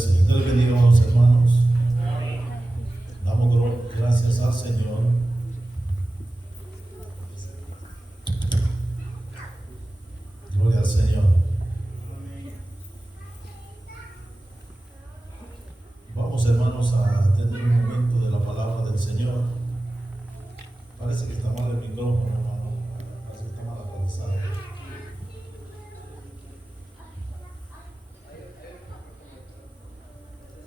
Señor. Dios les bendiga, amados hermanos. Damos gracias al Señor. Gloria al Señor. Vamos, hermanos, a tener un momento de la palabra del Señor. Parece que está mal el micrófono, hermano. Parece que está mal actualizado.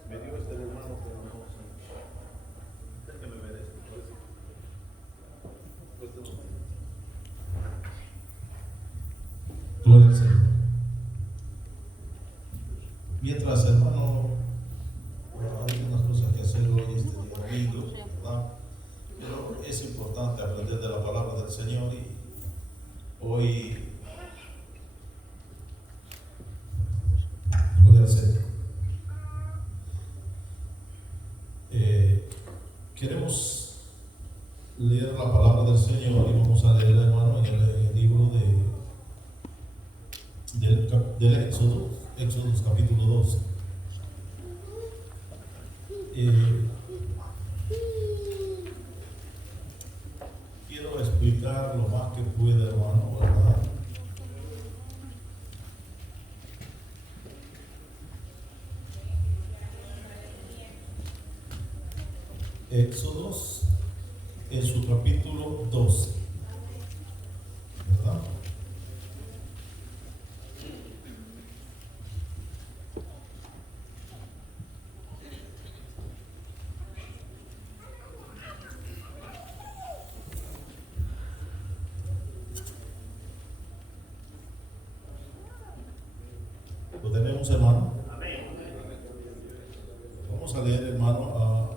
Me dio este hermano, pero no sé. Déjeme ver esto. Gloria al Señor. Mientras, hermano, hay unas cosas que hacer hoy, este día domingo, ¿verdad? Pero es importante aprender de la palabra del Señor y hoy, gloria al Señor. Queremos leer la palabra del Señor y vamos a leer, hermano, en el libro del Éxodo, Éxodo capítulo 12. Quiero explicar lo más que pueda, hermano, ¿verdad? Éxodos en su capítulo 12, ¿verdad? ¿Lo tenemos, hermano? Vamos a leer, hermano, a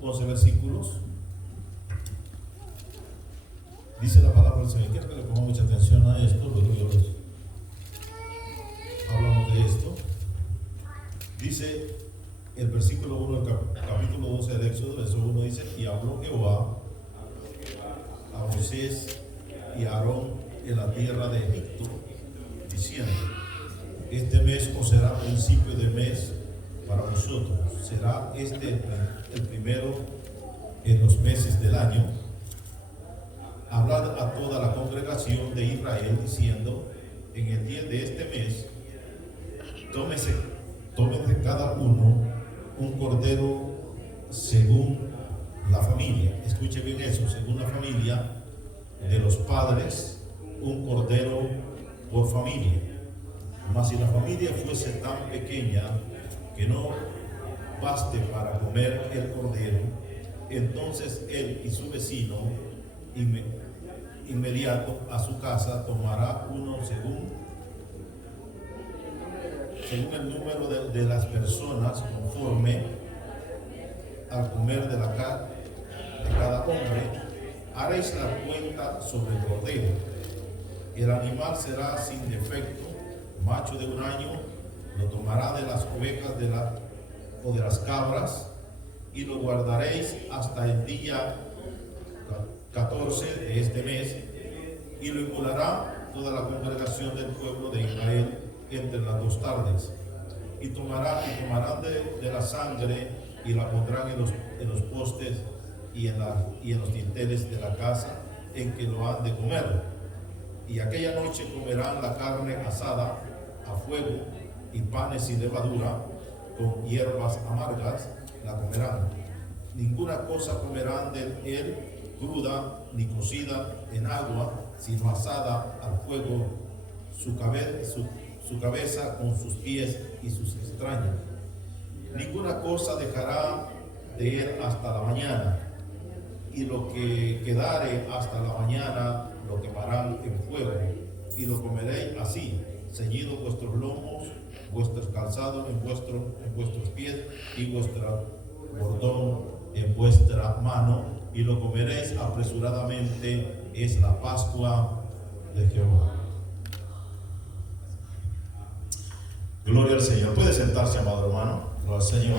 11 versículos. Dice la palabra del Señor. Quiero que le pongan mucha atención a esto, luego yo les hablamos de esto. Dice el versículo 1 del capítulo 12 del Éxodo, verso 1 dice: y habló Jehová a Moisés y a Aarón en la tierra de Egipto, diciendo: este mes os será principio de mes para vosotros, será este el primero en los meses del año. Hablad a toda la congregación de Israel diciendo: en el día de este mes tómese cada uno un cordero según la familia. Escuche bien eso: según la familia de los padres, un cordero por familia. Mas si la familia fuese tan pequeña que no baste para comer el cordero, entonces él y su vecino inmediato a su casa tomará uno según el número de las personas, conforme al comer de cada hombre. Haréis la cuenta sobre el cordero. El animal será sin defecto, macho de un año. Lo tomará de las ovejas o de las cabras, y lo guardaréis hasta el día 14 de este mes, y lo inmolará toda la congregación del pueblo de Israel entre las 2 tardes. Y tomarán de la sangre y la pondrán en los postes y en los dinteles de la casa en que lo han de comer. Y aquella noche comerán la carne asada a fuego, y panes sin levadura, con hierbas amargas la comerán. Ninguna cosa comerán de él cruda ni cocida en agua, sino asada al fuego, su cabeza con sus pies y sus extrañas. Ninguna cosa dejará de él hasta la mañana, y lo que quedare hasta la mañana lo quemarán en fuego, y lo comeréis así, ceñidos vuestros lomos, vuestros calzados en vuestros pies, y vuestro bordón en vuestra mano, y lo comeréis apresuradamente. Es la Pascua de Jehová. Gloria al Señor. Puede sentarse, amado hermano. Gloria al Señor.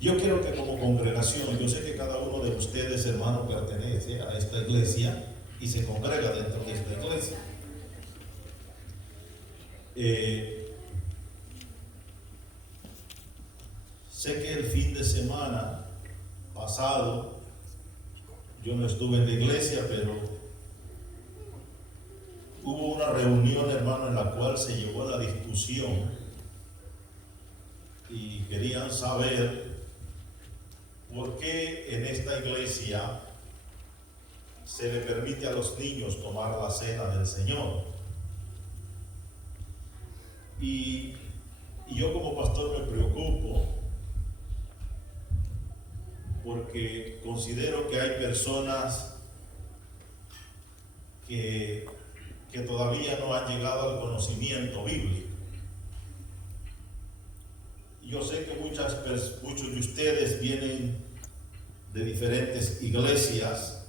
Yo quiero que como congregación, yo sé que cada uno de ustedes, hermano, pertenece a esta iglesia y se congrega dentro de esta iglesia. Sé que el fin de semana pasado yo no estuve en la iglesia, pero hubo una reunión, hermano, en la cual se llevó a la discusión y querían saber por qué en esta iglesia se le permite a los niños tomar la cena del Señor. Y yo como pastor me preocupo porque considero que hay personas que todavía no han llegado al conocimiento bíblico. Yo sé que muchos de ustedes vienen de diferentes iglesias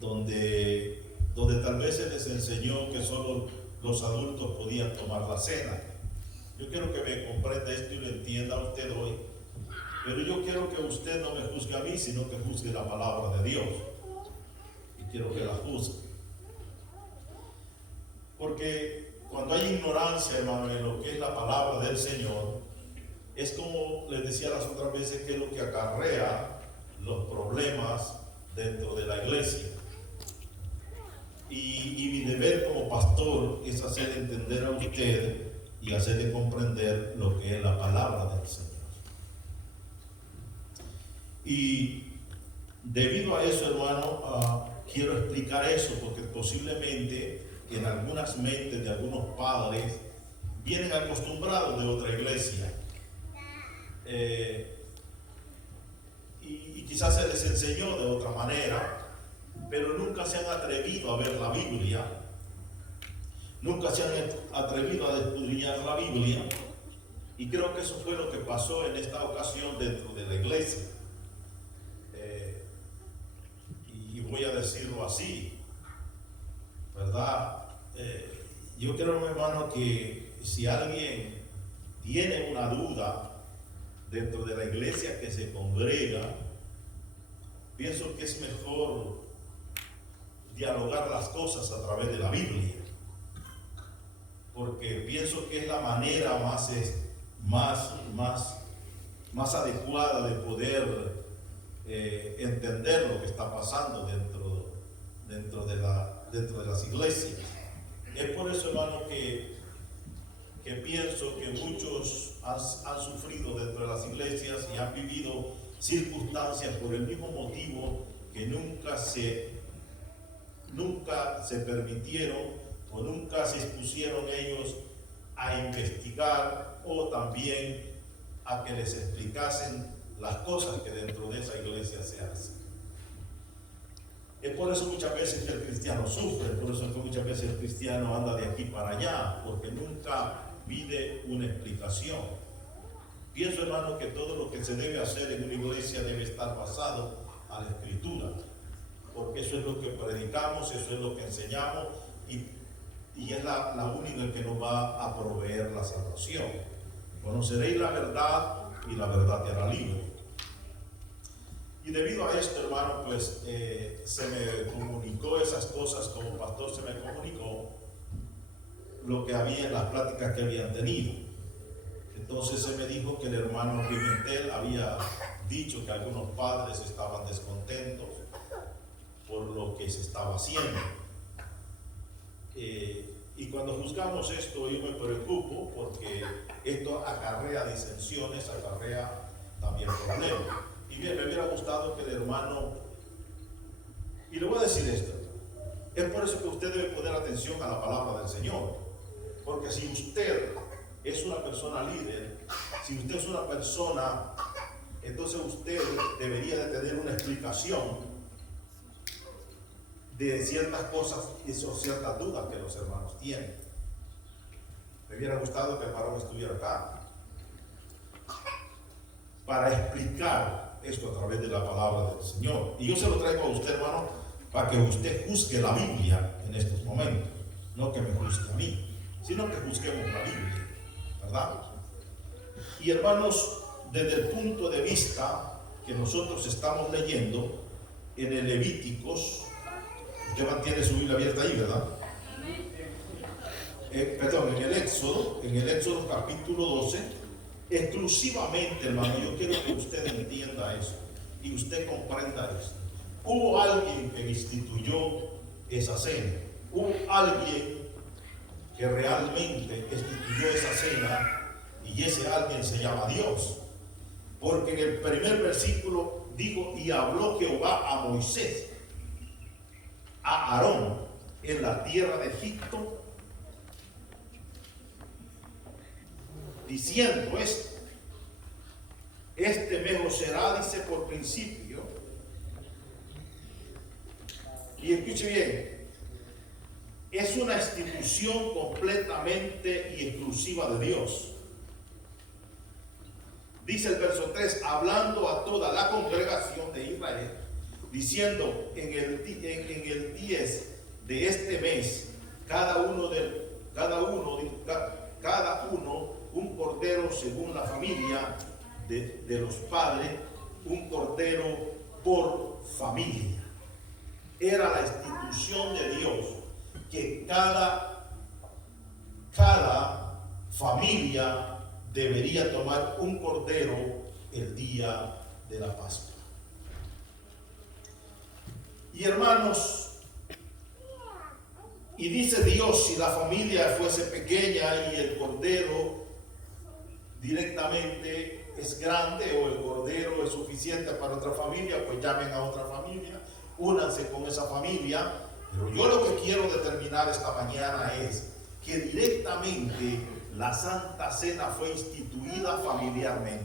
donde tal vez se les enseñó que solo los adultos podían tomar la cena. Yo quiero que me comprenda esto y lo entienda usted hoy, pero yo quiero que usted no me juzgue a mí, sino que juzgue la palabra de Dios. Y quiero que la juzgue. Porque cuando hay ignorancia, hermano, en lo que es la palabra del Señor, es como les decía las otras veces, que es lo que acarrea los problemas dentro de la iglesia. Y mi deber como pastor es hacerle entender a usted y hacerle comprender lo que es la palabra del Señor. Y debido a eso, hermano, quiero explicar eso, porque posiblemente en algunas mentes de algunos padres vienen acostumbrados de otra iglesia. Y quizás se les enseñó de otra manera, pero nunca se han atrevido a ver la Biblia, nunca se han atrevido a escudriñar la Biblia, y creo que eso fue lo que pasó en esta ocasión dentro de la iglesia. Y voy a decirlo así, ¿verdad? Yo creo, hermano, que si alguien tiene una duda dentro de la iglesia que se congrega, pienso que es mejor dialogar las cosas a través de la Biblia, porque pienso que es la manera más adecuada de poder entender lo que está pasando dentro de las iglesias. Es por eso, hermano, que pienso que muchos han sufrido dentro de las iglesias y han vivido circunstancias por el mismo motivo que nunca se permitieron o nunca se expusieron ellos a investigar, o también a que les explicasen las cosas que dentro de esa iglesia se hacen. Es por eso muchas veces que el cristiano sufre, por eso que muchas veces el cristiano anda de aquí para allá, porque nunca pide una explicación. Pienso, hermano, que todo lo que se debe hacer en una iglesia debe estar basado a la Escritura, porque eso es lo que predicamos, eso es lo que enseñamos, y es la única que nos va a proveer la salvación. Conoceréis la verdad y la verdad te hará libre. Y debido a esto, hermano, pues se me comunicó esas cosas, como pastor se me comunicó lo que había en las pláticas que habían tenido. Entonces se me dijo que el hermano Pimentel había dicho que algunos padres estaban descontentos por lo que se estaba haciendo. Y cuando juzgamos esto, yo me preocupo, porque esto acarrea disensiones, acarrea también problemas. Y bien, me hubiera gustado que el hermano, y le voy a decir esto, es por eso que usted debe poner atención a la palabra del Señor, porque si usted es una persona líder, si usted es una persona, entonces usted debería de tener una explicación de ciertas cosas y ciertas dudas que los hermanos tienen. Me hubiera gustado que el varón estuviera acá para explicar esto a través de la palabra del Señor. Y yo se lo traigo a usted, hermano, para que usted juzgue la Biblia en estos momentos. No que me juzgue a mí, sino que juzguemos la Biblia, ¿verdad? Y hermanos, desde el punto de vista que nosotros estamos leyendo en el Levíticos, usted mantiene su Biblia abierta ahí, ¿verdad? En el Éxodo capítulo 12, Exclusivamente, hermano, yo quiero que usted entienda eso y usted comprenda esto. Hubo alguien que instituyó esa cena. Hubo alguien que realmente instituyó esa cena, y ese alguien se llama Dios. Porque en el primer versículo dijo: y habló Jehová a Moisés, a Aarón, en la tierra de Egipto, diciendo esto: este mes os será, dice, por principio. Y escuche bien, es una institución completamente y exclusiva de Dios. Dice el verso 3, hablando a toda la congregación de Israel, diciendo: en el 10 de este mes, cada uno un cordero según la familia de los padres, un cordero por familia. Era la institución de Dios, que cada familia debería tomar un cordero el día de la Pascua. Y hermanos, y dice Dios, si la familia fuese pequeña y el cordero directamente es grande, o el cordero es suficiente para otra familia, pues llamen a otra familia, únanse con esa familia. Pero yo lo que quiero determinar esta mañana es que directamente la Santa Cena fue instituida familiarmente,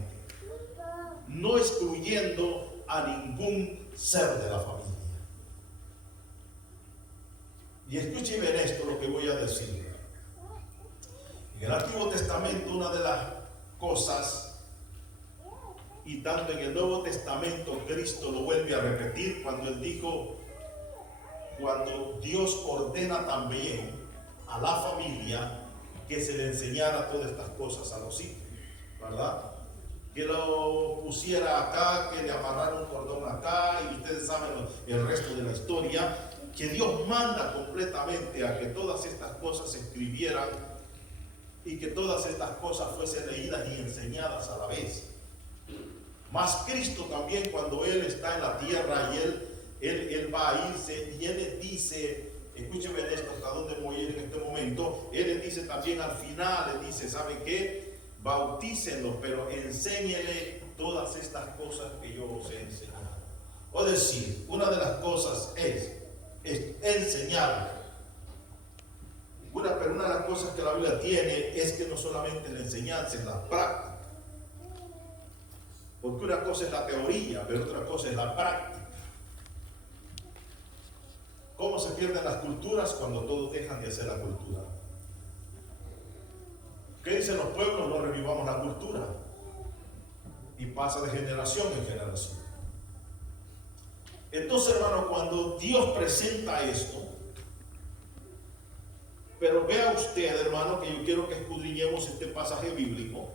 no excluyendo a ningún ser de la familia. Y escuchen bien esto, lo que voy a decir. En el Antiguo Testamento, una de las cosas, y tanto en el Nuevo Testamento Cristo lo vuelve a repetir cuando Él dijo, cuando Dios ordena también a la familia que se le enseñara todas estas cosas a los hijos, ¿verdad? Que lo pusiera acá, que le amarrara un cordón acá, y ustedes saben el resto de la historia, que Dios manda completamente a que todas estas cosas se escribieran y que todas estas cosas fuesen leídas y enseñadas a la vez. Mas Cristo también, cuando Él está en la tierra y Él va a irse, y Él les dice, escúcheme esto, hasta dónde voy a ir en este momento, Él les dice también al final, les dice, ¿saben qué? Bautícenlos, pero enséñenle todas estas cosas que yo os he enseñado. O decir, una de las cosas es enseñar. Pero una de las cosas que la Biblia tiene es que no solamente la enseñanza, es la práctica. Porque una cosa es la teoría, pero otra cosa es la práctica. ¿Cómo se pierden las culturas? Cuando todos dejan de hacer la cultura. ¿Qué dicen los pueblos? No revivamos la cultura. Y pasa de generación en generación. Entonces, hermano, cuando Dios presenta esto, pero vea usted, hermano, que yo quiero que escudriñemos este pasaje bíblico.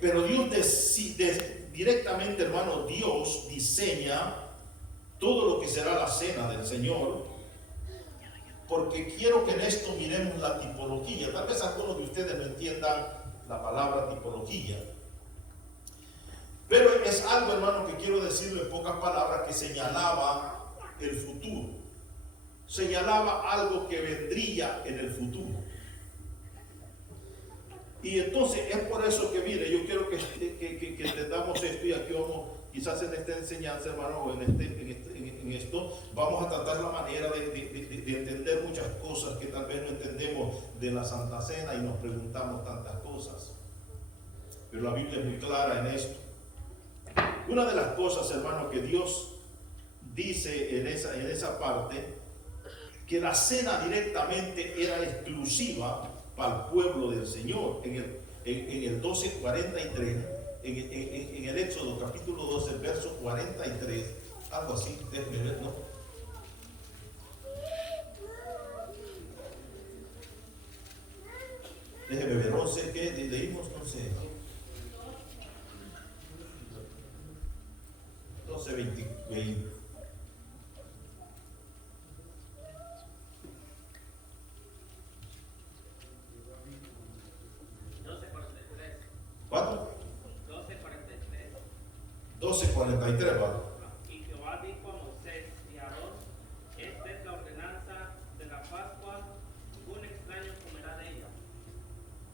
Pero Dios directamente, hermano, Dios diseña todo lo que será la cena del Señor, porque quiero que en esto miremos la tipología. Tal vez algunos de ustedes no entiendan la palabra tipología, pero es algo, hermano, que quiero decirlo en pocas palabras, que señalaba el futuro, señalaba algo que vendría en el futuro. Y entonces es por eso que, mire, yo quiero que entendamos esto, y aquí vamos, quizás en esta enseñanza, hermano, o en esto, vamos a tratar la manera de entender muchas cosas que tal vez no entendemos de la Santa Cena y nos preguntamos tantas cosas. Pero la Biblia es muy clara en esto. Una de las cosas, hermano, que Dios dice en esa parte, que la cena directamente era exclusiva para el pueblo del Señor. En el 12:43, en el Éxodo capítulo 12, verso 43, algo así, déjenme ver, ¿no? Déjenme ver, 11, ¿qué leímos? No sé. 12:20. 12:43, ¿va? Y Jehová dijo a Moisés y a Aarón: esta es la ordenanza de la Pascua, ningún extraño comerá de ella.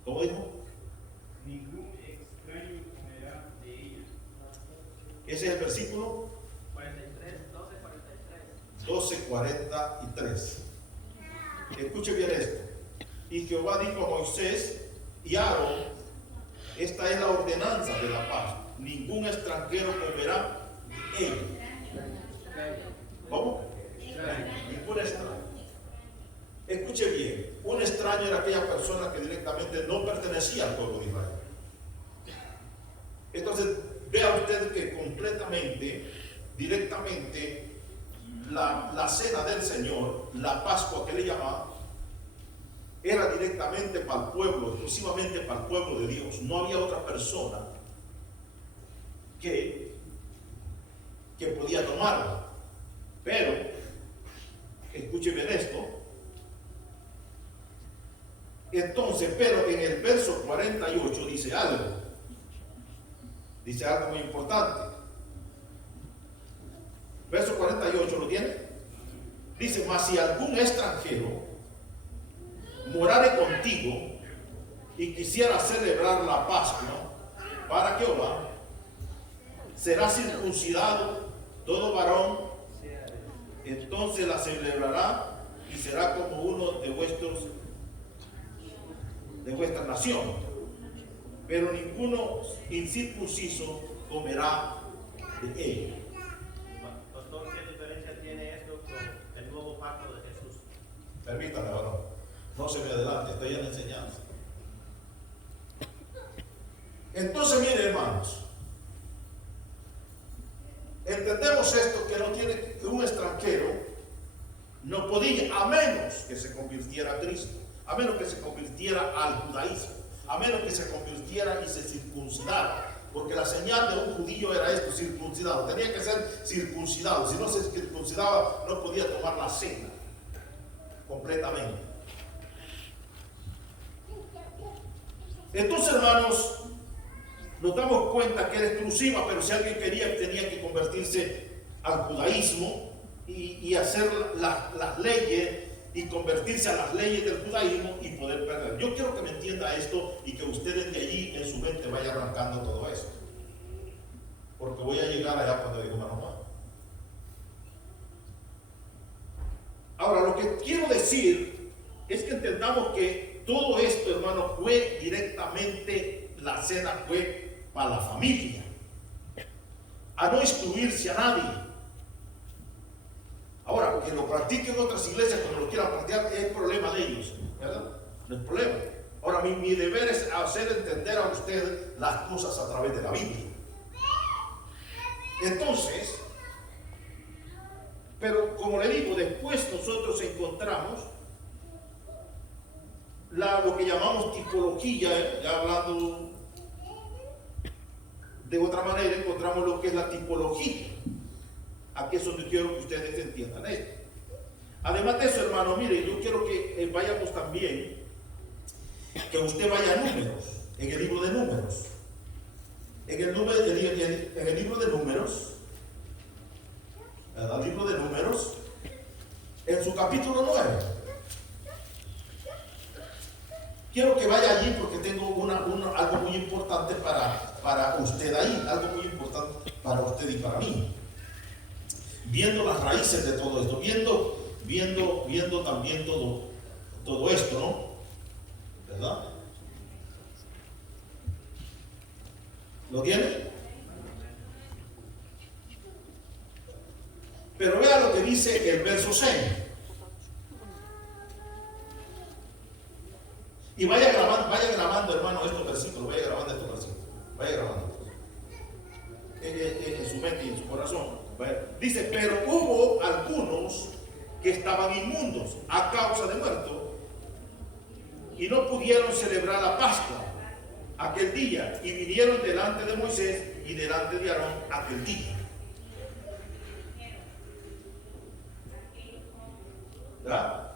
¿Cómo dijo? Ningún extraño comerá de ella. Ese es el versículo 12:43. Escuche bien esto. Y Jehová dijo a Moisés y a Aarón: esta es la ordenanza de la paz. Ningún extranjero comerá de ella. ¿Cómo? Ningún extraño. Escuche bien. Un extraño era aquella persona que directamente no pertenecía al pueblo de Israel. Entonces, vea usted que completamente, directamente, la cena del Señor, la Pascua que le llamaba, era directamente para el pueblo, exclusivamente para el pueblo de Dios. No había otra persona que podía tomarla. Pero, escuche bien esto. Entonces, pero en el verso 48 dice algo muy importante. Verso 48, ¿lo tiene? Dice: mas si algún extranjero morare contigo y quisiera celebrar la Pascua para Jehová, será circuncidado todo varón, entonces la celebrará y será como uno de vuestra nación. Pero ninguno incircunciso comerá de ella. Pastor, ¿qué diferencia tiene esto con el nuevo pacto de Jesús? Permítame, varón. No se me adelante, estoy en enseñanza. Entonces, mire, hermanos, entendemos esto, que un extranjero no podía, a menos que se convirtiera a Cristo, a menos que se convirtiera al judaísmo, a menos que se convirtiera y se circuncidara, porque la señal de un judío era esto: circuncidado, tenía que ser circuncidado. Si no se circuncidaba, no podía tomar la cena completamente. Entonces, hermanos, nos damos cuenta que era exclusiva, pero si alguien quería, tenía que convertirse al judaísmo y hacer las leyes y convertirse a las leyes del judaísmo y poder perder. Yo quiero que me entienda esto y que ustedes de allí en su mente vaya arrancando todo esto, porque voy a llegar allá cuando digo mano mano. Ahora, lo que quiero decir es que entendamos que todo esto, hermano, fue directamente, la cena fue para la familia, a no excluirse a nadie. Ahora, que lo practiquen otras iglesias cuando lo quieran practicar, es problema de ellos, ¿verdad? No es problema. Ahora, mi deber es hacer entender a ustedes las cosas a través de la Biblia. Entonces, pero como le digo, después nosotros encontramos lo que llamamos tipología, ya hablando de otra manera, encontramos lo que es la tipología. Aquí es donde quiero que ustedes entiendan esto. Además de eso, hermano, mire, yo quiero que vayamos también, que usted vaya a Números, en el libro de Números. En el libro de Números, ¿verdad? El libro de Números, en su capítulo 9. Quiero que vaya allí porque tengo algo muy importante para usted ahí, algo muy importante para usted y para mí. Viendo las raíces de todo esto, viendo también todo esto, ¿no? ¿Verdad? ¿Lo tiene? Pero vea lo que dice el verso 6. Y vaya grabando, hermano, estos versículos, vaya grabando en su mente y en su corazón. Dice: pero hubo algunos que estaban inmundos a causa de muerto y no pudieron celebrar la Pascua aquel día, y vinieron delante de Moisés y delante de Aarón aquel día. ¿Verdad?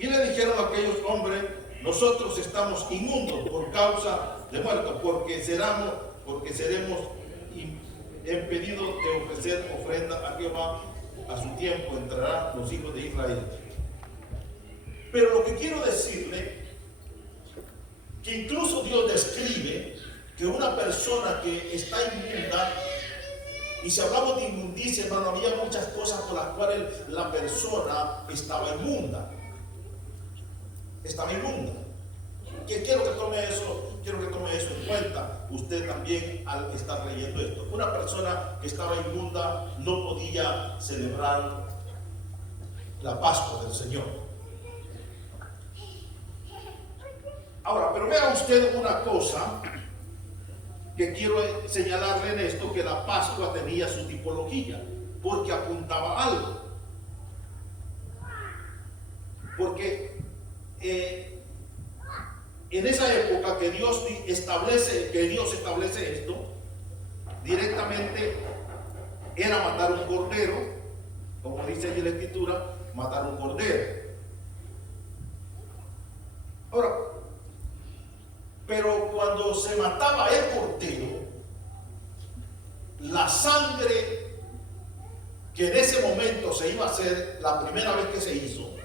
Y le dijeron a aquellos hombres: nosotros estamos inmundos por causa de muerto, porque seremos impedido de ofrecer ofrenda a Jehová, a su tiempo entrarán los hijos de Israel. Pero lo que quiero decirle, que incluso Dios describe que una persona que está inmunda, y si hablamos de inmundicia, hermano, había muchas cosas por las cuales la persona estaba inmunda. Estaba inmunda. Quiero que tome eso en cuenta usted también al estar leyendo esto. Una persona que estaba inmunda no podía celebrar la Pascua del Señor. Ahora, pero vea usted una cosa que quiero señalarle en esto, que la Pascua tenía su tipología, porque apuntaba a algo. Porque en esa época que Dios establece esto, directamente era matar un cordero, como dice allí la Escritura, matar un cordero. Ahora, pero cuando se mataba el cordero, la sangre que en ese momento se iba a hacer, la primera vez que se hizo,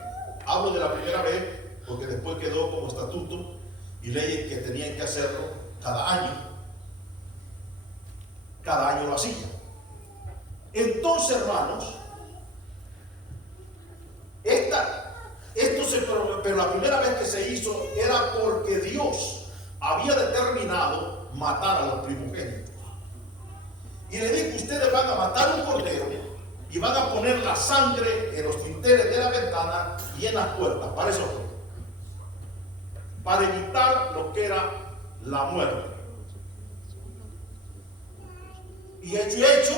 hablo de la primera vez porque después quedó como estatuto y leyes que tenían que hacerlo cada año lo hacían. Entonces, hermanos, pero la primera vez que se hizo era porque Dios había determinado matar a los primogénitos. Y le dijo: ustedes van a matar un cordero y van a poner la sangre en los dinteles de la ventana y en las puertas. Para eso fue. Para evitar lo que era la muerte. Y hecho,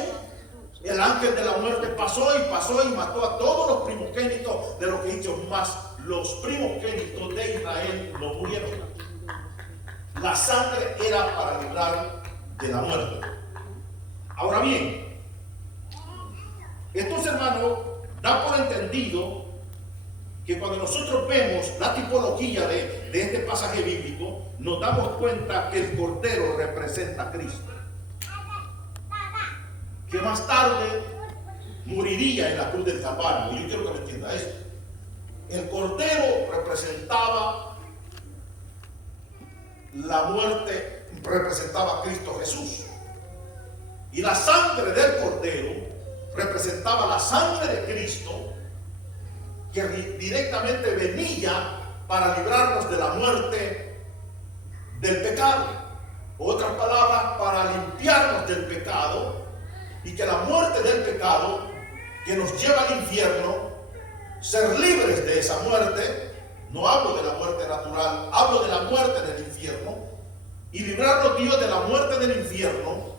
el ángel de la muerte pasó y mató a todos los primogénitos de los que hizo, más los primogénitos de Israel no murieron. La sangre era para librar de la muerte. Ahora bien, estos hermanos da por entendido que cuando nosotros vemos la tipología de este pasaje bíblico, nos damos cuenta que el cordero representa a Cristo, que más tarde moriría en la cruz del Calvario. Y yo quiero que me entienda esto. El cordero representaba la muerte, representaba a Cristo Jesús, y la sangre del cordero representaba la sangre de Cristo, que directamente venía para librarnos de la muerte del pecado. Otras palabras, para limpiarnos del pecado, y que la muerte del pecado que nos lleva al infierno, ser libres de esa muerte. No hablo de la muerte natural, hablo de la muerte del infierno, y librarnos Dios de la muerte del infierno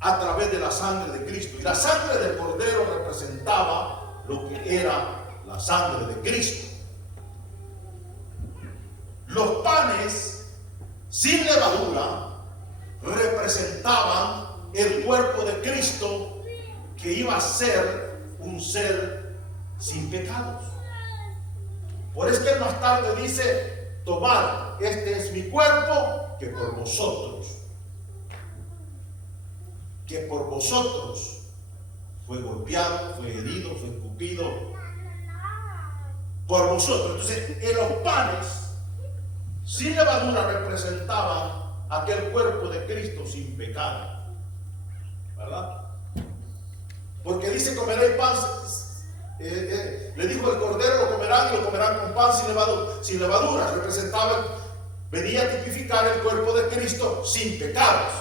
a través de la sangre de Cristo. Y la sangre del cordero representaba lo que era la sangre de Cristo. Los panes sin levadura representaban el cuerpo de Cristo, que iba a ser un ser sin pecados. Por eso que él más tarde dice: tomad, este es mi cuerpo que por vosotros fue golpeado, fue herido, fue escupido por vosotros. Entonces, en los panes sin levadura representaban aquel cuerpo de Cristo sin pecado, ¿verdad? Porque dice: comeréis pan. Le dijo: el cordero lo comerán, y lo comerán con pan sin levadura. Representaba, venía a tipificar el cuerpo de Cristo sin pecados.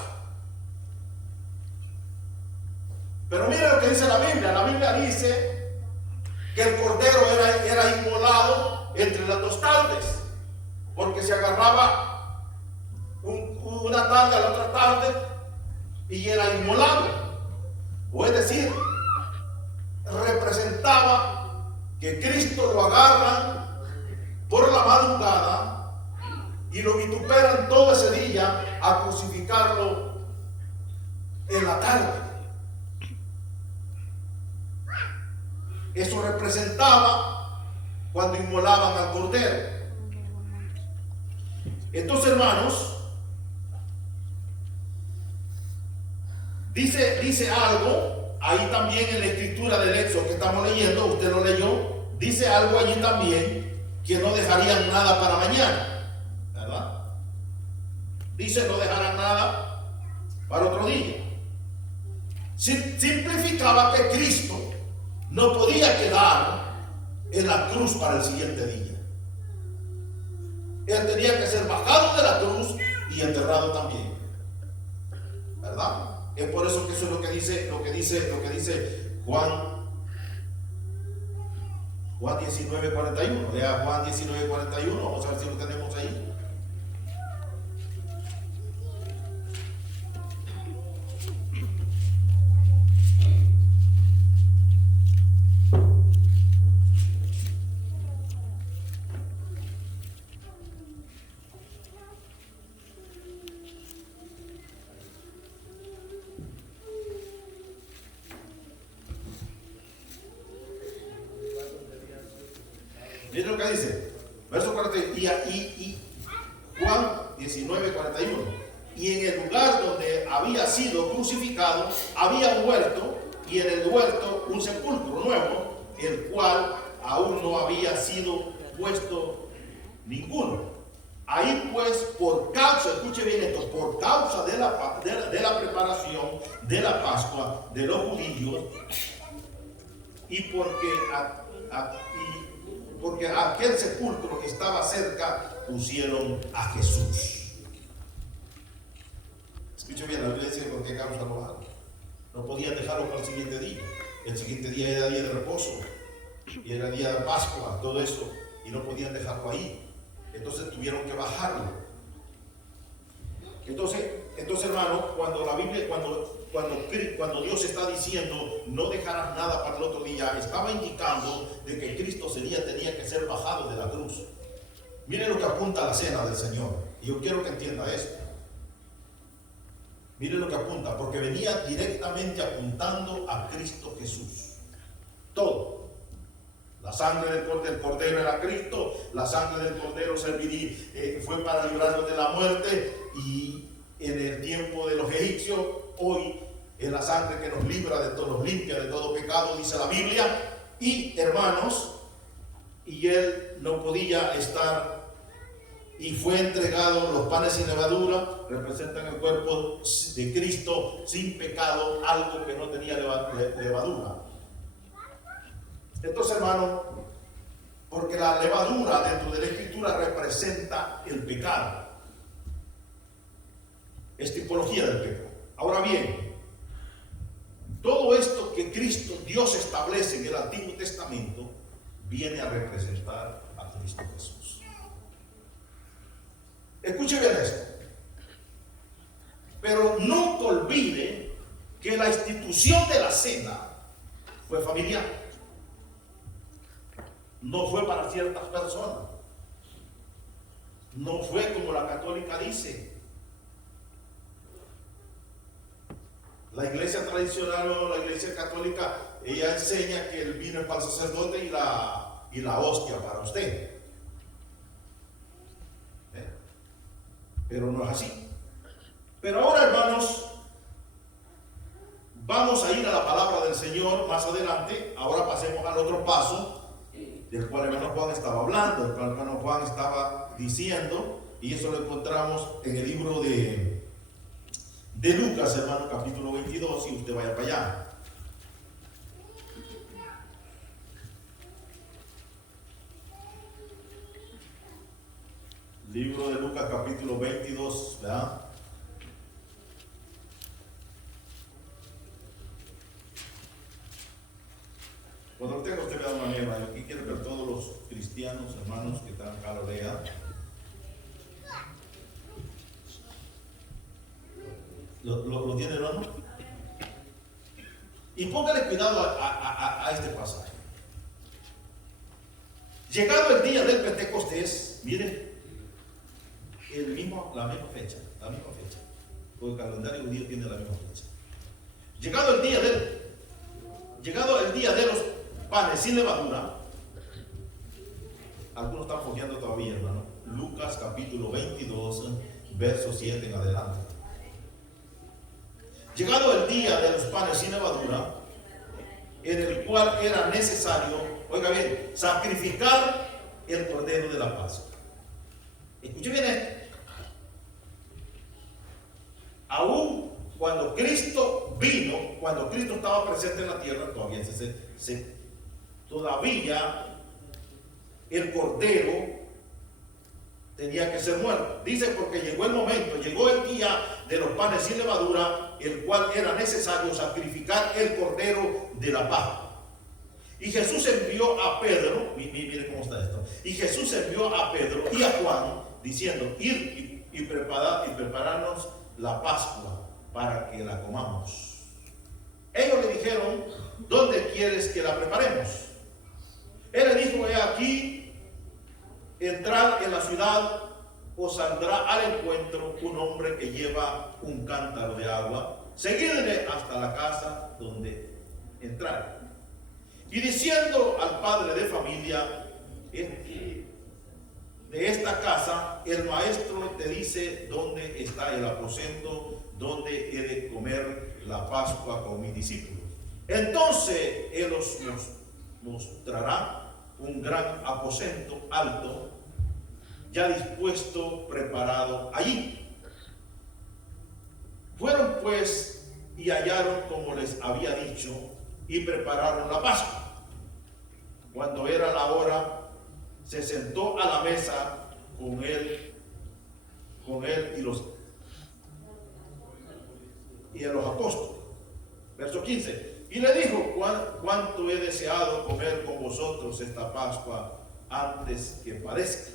Pero mire lo que dice la Biblia. La Biblia dice que el cordero era inmolado entre las dos tardes, porque se agarraba una tarde a la otra tarde y era inmolado. O es decir, representaba que Cristo lo agarran por la madrugada y lo vituperan todo ese día a crucificarlo en la tarde. Eso representaba cuando inmolaban al cordero. Entonces, hermanos, Dice algo ahí también en la escritura del Éxodo que estamos leyendo, usted lo leyó, dice algo allí también que no dejarían nada para mañana, ¿verdad? Dice no dejarán nada para otro día. Simplificaba que Cristo no podía quedar en la cruz para el siguiente día. Él tenía que ser bajado de la cruz y enterrado también, ¿verdad? Es por eso que eso es lo que dice Juan 19:41. Lea Juan 19:41, vamos a ver si lo tenemos ahí. Miren lo que dice, verso 41, y Juan 19:41. Y en el lugar donde había sido crucificado había un huerto, y en el huerto un sepulcro nuevo, el cual aún no había sido puesto ninguno. Ahí pues, por causa, escuche bien esto, por causa de la preparación de la Pascua de los judíos, y porque aquel sepulcro que estaba cerca, pusieron a Jesús. Escuche bien, la Biblia dice por qué causa lo hago. No podían dejarlo para el siguiente día. El siguiente día era día de reposo, y era día de Pascua, todo eso, y no podían dejarlo ahí. Entonces tuvieron que bajarlo. Entonces hermano, cuando la Biblia, cuando Dios está diciendo no dejarás nada para el otro día, estaba indicando de que Cristo tenía que ser bajado de la cruz. Miren lo que apunta a la cena del Señor, y yo quiero que entienda esto. Miren lo que apunta, porque venía directamente apuntando a Cristo Jesús. Todo. La sangre del cordero era Cristo, la sangre del cordero fue para librarnos de la muerte, y en el tiempo de los egipcios, hoy es la sangre que nos libra de todo, nos limpia de todo pecado, dice la Biblia. Y hermanos, y él no podía estar, y fue entregado los panes sin levadura, representan el cuerpo de Cristo sin pecado, algo que no tenía levadura. Entonces, hermano, porque la levadura dentro de la Escritura representa el pecado, es tipología del pecado. Ahora bien, todo esto que Dios establece en el Antiguo Testamento viene a representar a Cristo Jesús. Escuche bien esto, pero nunca olvide que la institución de la cena fue familiar. No fue para ciertas personas. No fue como la católica dice. La iglesia tradicional o la iglesia católica, ella enseña que el vino es para el sacerdote y la hostia para usted. Pero no es así. Pero ahora, hermanos, vamos a ir a la palabra del Señor más adelante. Ahora pasemos al otro paso, del cual el hermano Juan estaba hablando, el cual el hermano Juan estaba diciendo, y eso lo encontramos en el libro de Lucas, hermano, capítulo 22, si usted vaya para allá. Libro de Lucas, capítulo 22, ¿verdad? Cuando lo tenga usted me da una mierda. Yo aquí quiero ver todos los cristianos, hermanos que están acá, lo vean. ¿Lo tiene, hermano? Y póngale cuidado a este pasaje. Llegado el día del Pentecostés, miren, la misma fecha, porque el calendario judío tiene la misma fecha. Llegado el día de los panes sin levadura, algunos están fogueando todavía, hermano. Lucas capítulo 22, verso 7 en adelante. Llegado el día de los panes sin levadura, en el cual era necesario, oiga bien, sacrificar el cordero de la Pascua. Escuche bien esto. Aún cuando Cristo vino, cuando Cristo estaba presente en la tierra, todavía el cordero tenía que ser muerto. Dice, porque llegó el momento, llegó el día de los panes sin levadura, el cual era necesario sacrificar el cordero de la Pascua. Y Jesús envió a Pedro, mire cómo está esto, y Jesús envió a Pedro y a Juan, diciendo, ir y prepararnos la Pascua para que la comamos. Ellos le dijeron, ¿dónde quieres que la preparemos? Él le dijo, he aquí, entrad en la ciudad, os saldrá al encuentro un hombre que lleva un cántaro de agua, seguidle hasta la casa donde entrar. Y diciendo al padre de familia de esta casa, el maestro te dice dónde está el aposento donde he de comer la Pascua con mis discípulos. Entonces él os mostrará un gran aposento alto, ya dispuesto, preparado allí. Fueron pues y hallaron como les había dicho y prepararon la Pascua. Cuando era la hora, se sentó a la mesa con él y a los apóstoles. Verso 15. Y le dijo, cuánto he deseado comer con vosotros esta Pascua antes que padezca.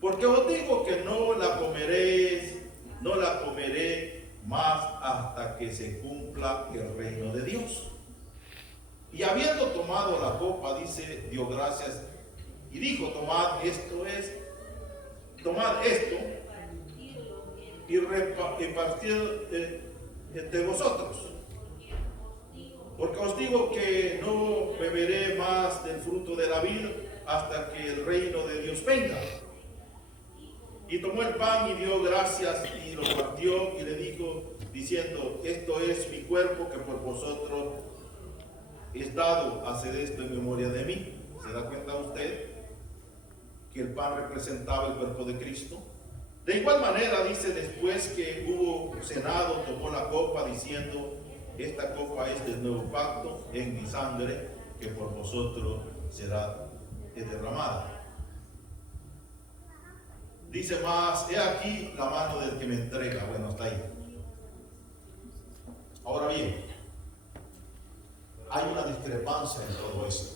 Porque os digo que no la comeré más hasta que se cumpla el reino de Dios. Y habiendo tomado la copa, dice, dio gracias y dijo, tomad esto y repartid entre vosotros. Porque os digo que no beberé más del fruto de la vid hasta que el reino de Dios venga. Y tomó el pan y dio gracias y lo partió y le dijo, diciendo, esto es mi cuerpo que por vosotros es dado, haced esto en memoria de mí. ¿Se da cuenta usted que el pan representaba el cuerpo de Cristo? De igual manera, dice, después que hubo cenado, tomó la copa diciendo, esta copa es del nuevo pacto en mi sangre, que por vosotros será derramada. Dice más, he aquí la mano del que me entrega. Bueno, hasta ahí. Ahora bien, hay una discrepancia en todo esto.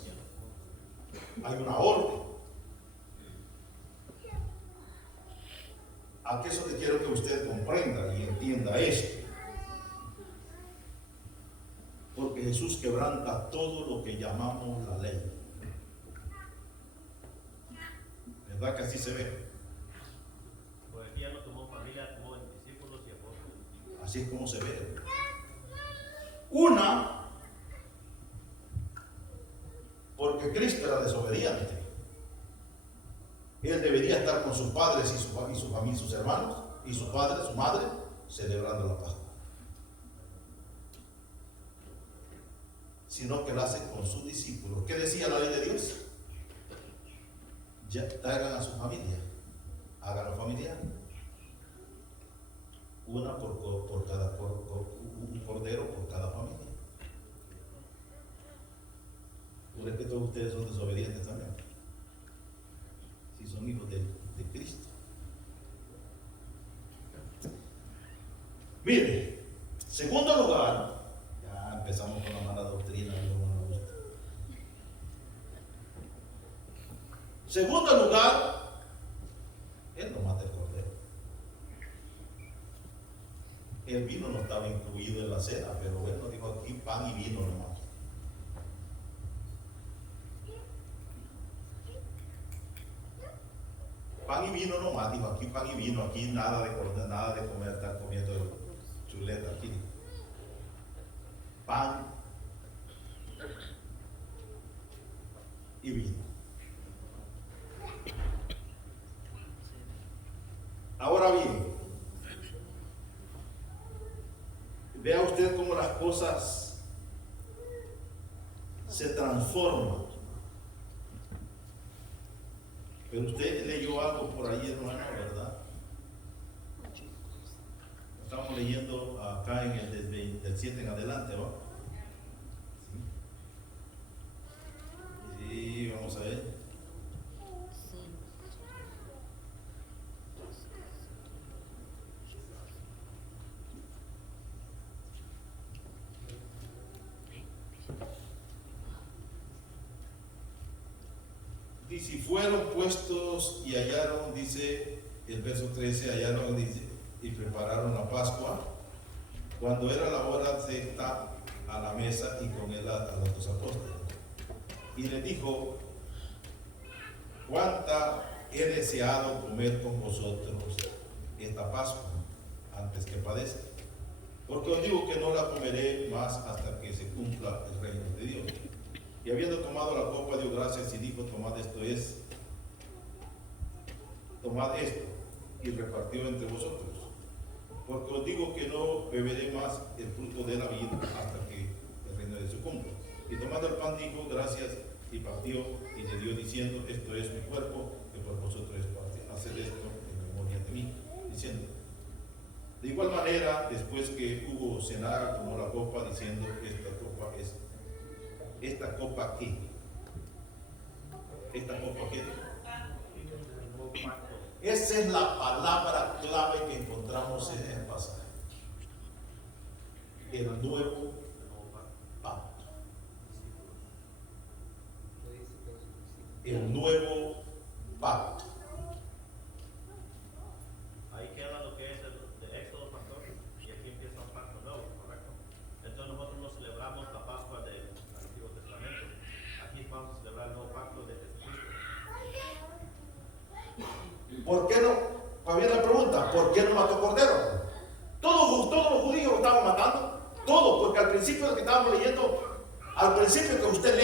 Hay una orden. Aquí es donde quiero que usted comprenda y entienda esto. Porque Jesús quebranta todo lo que llamamos la ley. ¿Verdad que así se ve? Pues aquí ya no tomó familia, tomó discípulos y apóstoles. Así es como se ve. Una, porque Cristo era desobediente. Él debería estar con sus padres y su familia, sus hermanos, y su padre, su madre, celebrando la Pascua. Sino que lo hace con sus discípulos. ¿Qué decía la ley de Dios? Ya traigan a su familia, háganlo familiar. Un cordero por cada familia. Por es que todos ustedes son desobedientes también. Si son hijos de Cristo. Mire, segundo lugar, ya empezamos con la mala doctrina. Segundo lugar, él no mata el cordero. El vino no estaba incluido en la cena, pero él nos dijo aquí pan y vino nomás. Pan y vino nomás, dijo aquí pan y vino, aquí nada de comer, estar comiendo chuleta aquí. Pan y vino. Ahora bien, Vea usted cómo las cosas se transforman. Pero usted leyó algo por ahí, hermano, ¿verdad? Estamos leyendo acá en el del 7 en adelante, ¿va? Sí, vamos a ver. Y si fueron puestos y hallaron, dice el verso 13, hallaron, dice, y prepararon la Pascua, cuando era la hora sexta a la mesa y con él a los dos apóstoles. Y le dijo: cuánta he deseado comer con vosotros esta Pascua antes que padezca, porque os digo que no la comeré más hasta que se cumpla el reino de Dios. Y habiendo tomado la copa, dio gracias y dijo: tomad esto y repartió entre vosotros, porque os digo que no beberé más el fruto de la vid hasta que el reino de Dios se cumpla. Y tomando el pan, dijo gracias y partió y le dio diciendo: esto es mi cuerpo que por vosotros es partido, haced esto en memoria de mí. Diciendo, de igual manera, después que hubo cenado, tomó la copa diciendo: ¿esta copa qué? ¿Esta copa qué? Esa es la palabra clave que encontramos en el pasaje. El nuevo pacto. El nuevo pacto. Ahí queda lo que es el de Éxodo, pastor, y aquí empieza un pacto nuevo, ¿correcto? Entonces nosotros no celebramos la Pascua del Antiguo Testamento. Aquí vamos a celebrar el nuevo pacto de Jesucristo. ¿Por qué no? Pues viene la pregunta: ¿por qué no mató cordero? Todos los judíos lo estaban matando. Todos, porque al principio lo que estábamos leyendo, al principio que usted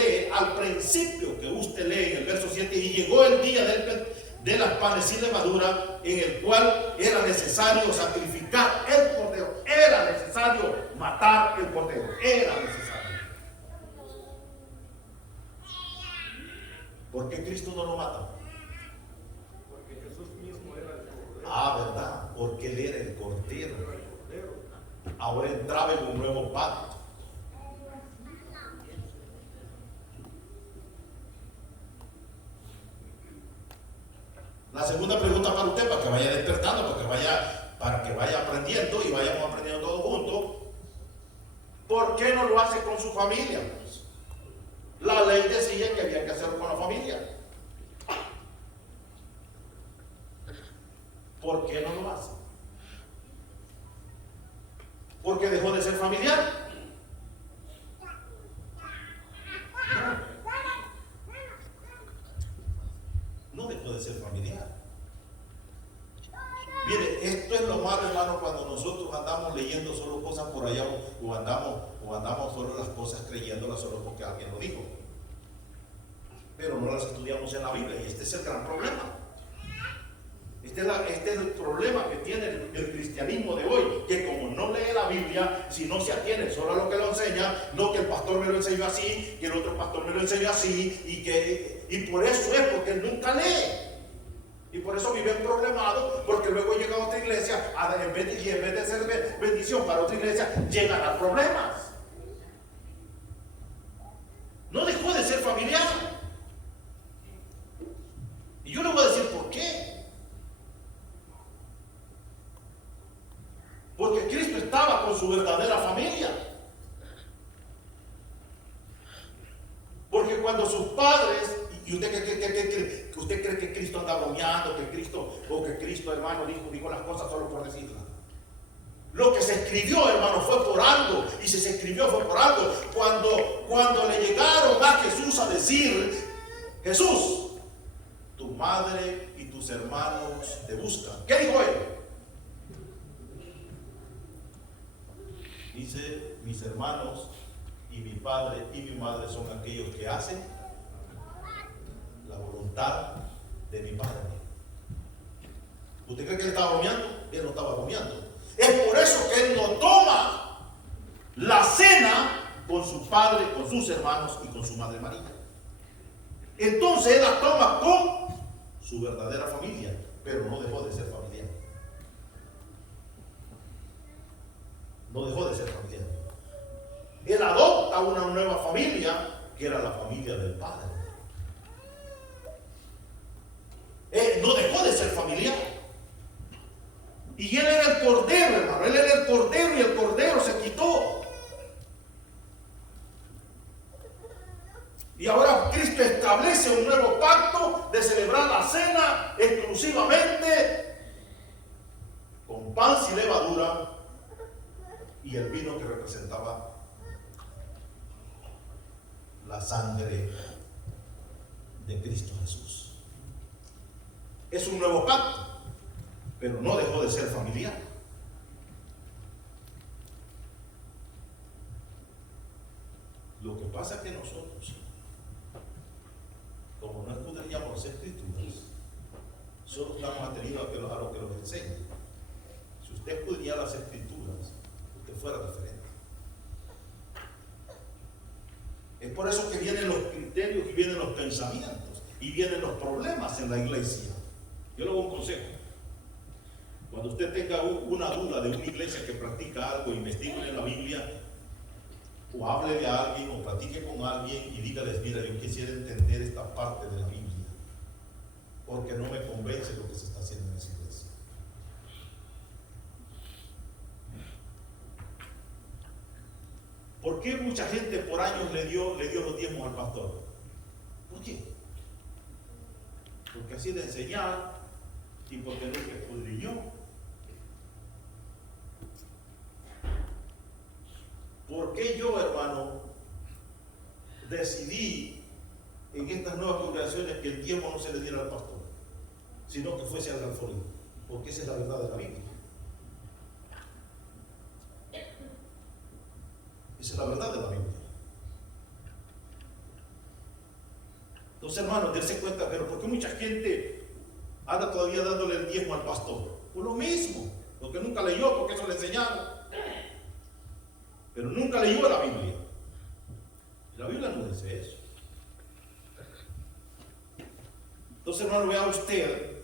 lee en el verso 7, y llegó el día de las panes sin levadura, en el cual era necesario sacrificar el cordero. Era necesario matar el cordero. Era necesario. ¿Por qué Cristo no lo mata? Porque Jesús mismo era el cordero. ¿Verdad? Porque Él era el cordero. Ahora entraba en un nuevo pacto. La segunda pregunta para usted, para que vaya despertando, para que vaya aprendiendo y vayamos aprendiendo todos juntos. ¿Por qué no lo hace con su familia? La ley decía que había que hacerlo con la familia. ¿Por qué no lo hace? Porque dejó de ser familiar. No dejó de ser familiar. Mire, esto es lo malo, hermano, cuando nosotros andamos leyendo solo cosas por allá o andamos solo las cosas creyéndolas solo porque alguien lo dijo. Pero no las estudiamos en la Biblia, y este es el gran problema. Este es el problema que tiene el cristianismo de hoy, que como no lee la Biblia, si no se atiene solo a lo que lo enseña, no que el pastor me lo enseñó así, que el otro pastor me lo enseñó así, y por eso es porque él nunca lee. Y por eso vive problemado, porque luego llega a otra iglesia, y en vez de ser bendición para otra iglesia, llegan a problemas. No dejó de ser familiar. Y yo le voy a decir por qué. Porque Cristo estaba con su verdadera familia. Porque cuando sus padres, y usted cree que Cristo anda bromeando, que Cristo, hermano, dijo las cosas solo por decirlas. Lo que se escribió, hermano, fue por algo. Y si se escribió fue por algo. Cuando le llegaron a Jesús a decir: Jesús, tu madre y tus hermanos te buscan. ¿Qué dijo él? Dice: mis hermanos y mi padre y mi madre son aquellos que hacen la voluntad de mi Padre. ¿Usted cree que él estaba bromeando? Él no estaba bromeando. Es por eso que él no toma la cena con su padre, con sus hermanos y con su madre María. Entonces él la toma con su verdadera familia, pero no dejó de ser familiar. No dejó de ser familiar. Él adopta una nueva familia que era la familia del padre. Él no dejó de ser familiar. Y él era el cordero, hermano. Él era el cordero y el cordero se quitó. Y ahora Cristo establece un nuevo pacto de celebrar la cena exclusivamente con pan sin levadura y el vino que representaba la sangre de Cristo Jesús. Es un nuevo pacto, pero no dejó de ser familiar. Lo que pasa es que nosotros, como no escudriñamos las escrituras, solo estamos atendidos a lo que nos enseña. Si usted escudriñara las escrituras, usted fuera diferente. Es por eso que vienen los criterios y vienen los pensamientos y vienen los problemas en la iglesia. Yo le doy un consejo. Cuando usted tenga una duda de una iglesia que practica algo, investigue en la Biblia, o hable de alguien, o platique con alguien y dígales: mira, yo quisiera entender esta parte de la Biblia, porque no me convence lo que se está haciendo en esa iglesia. ¿Por qué mucha gente por años le dio los diezmos al pastor? ¿Por qué? Porque así le enseñaron y porque nunca escudriñó. ¿Por qué yo, hermano, decidí en estas nuevas congregaciones que el diezmo no se le diera al pastor, sino que fuese al alfolí? Porque esa es la verdad de la Biblia. Esa es la verdad de la Biblia. Entonces, hermanos, dense cuenta, pero ¿por qué mucha gente anda todavía dándole el diezmo al pastor? Por lo mismo, porque nunca leyó, porque eso le enseñaron. Pero nunca leyó la Biblia. La Biblia no dice eso. Entonces, hermano, vea usted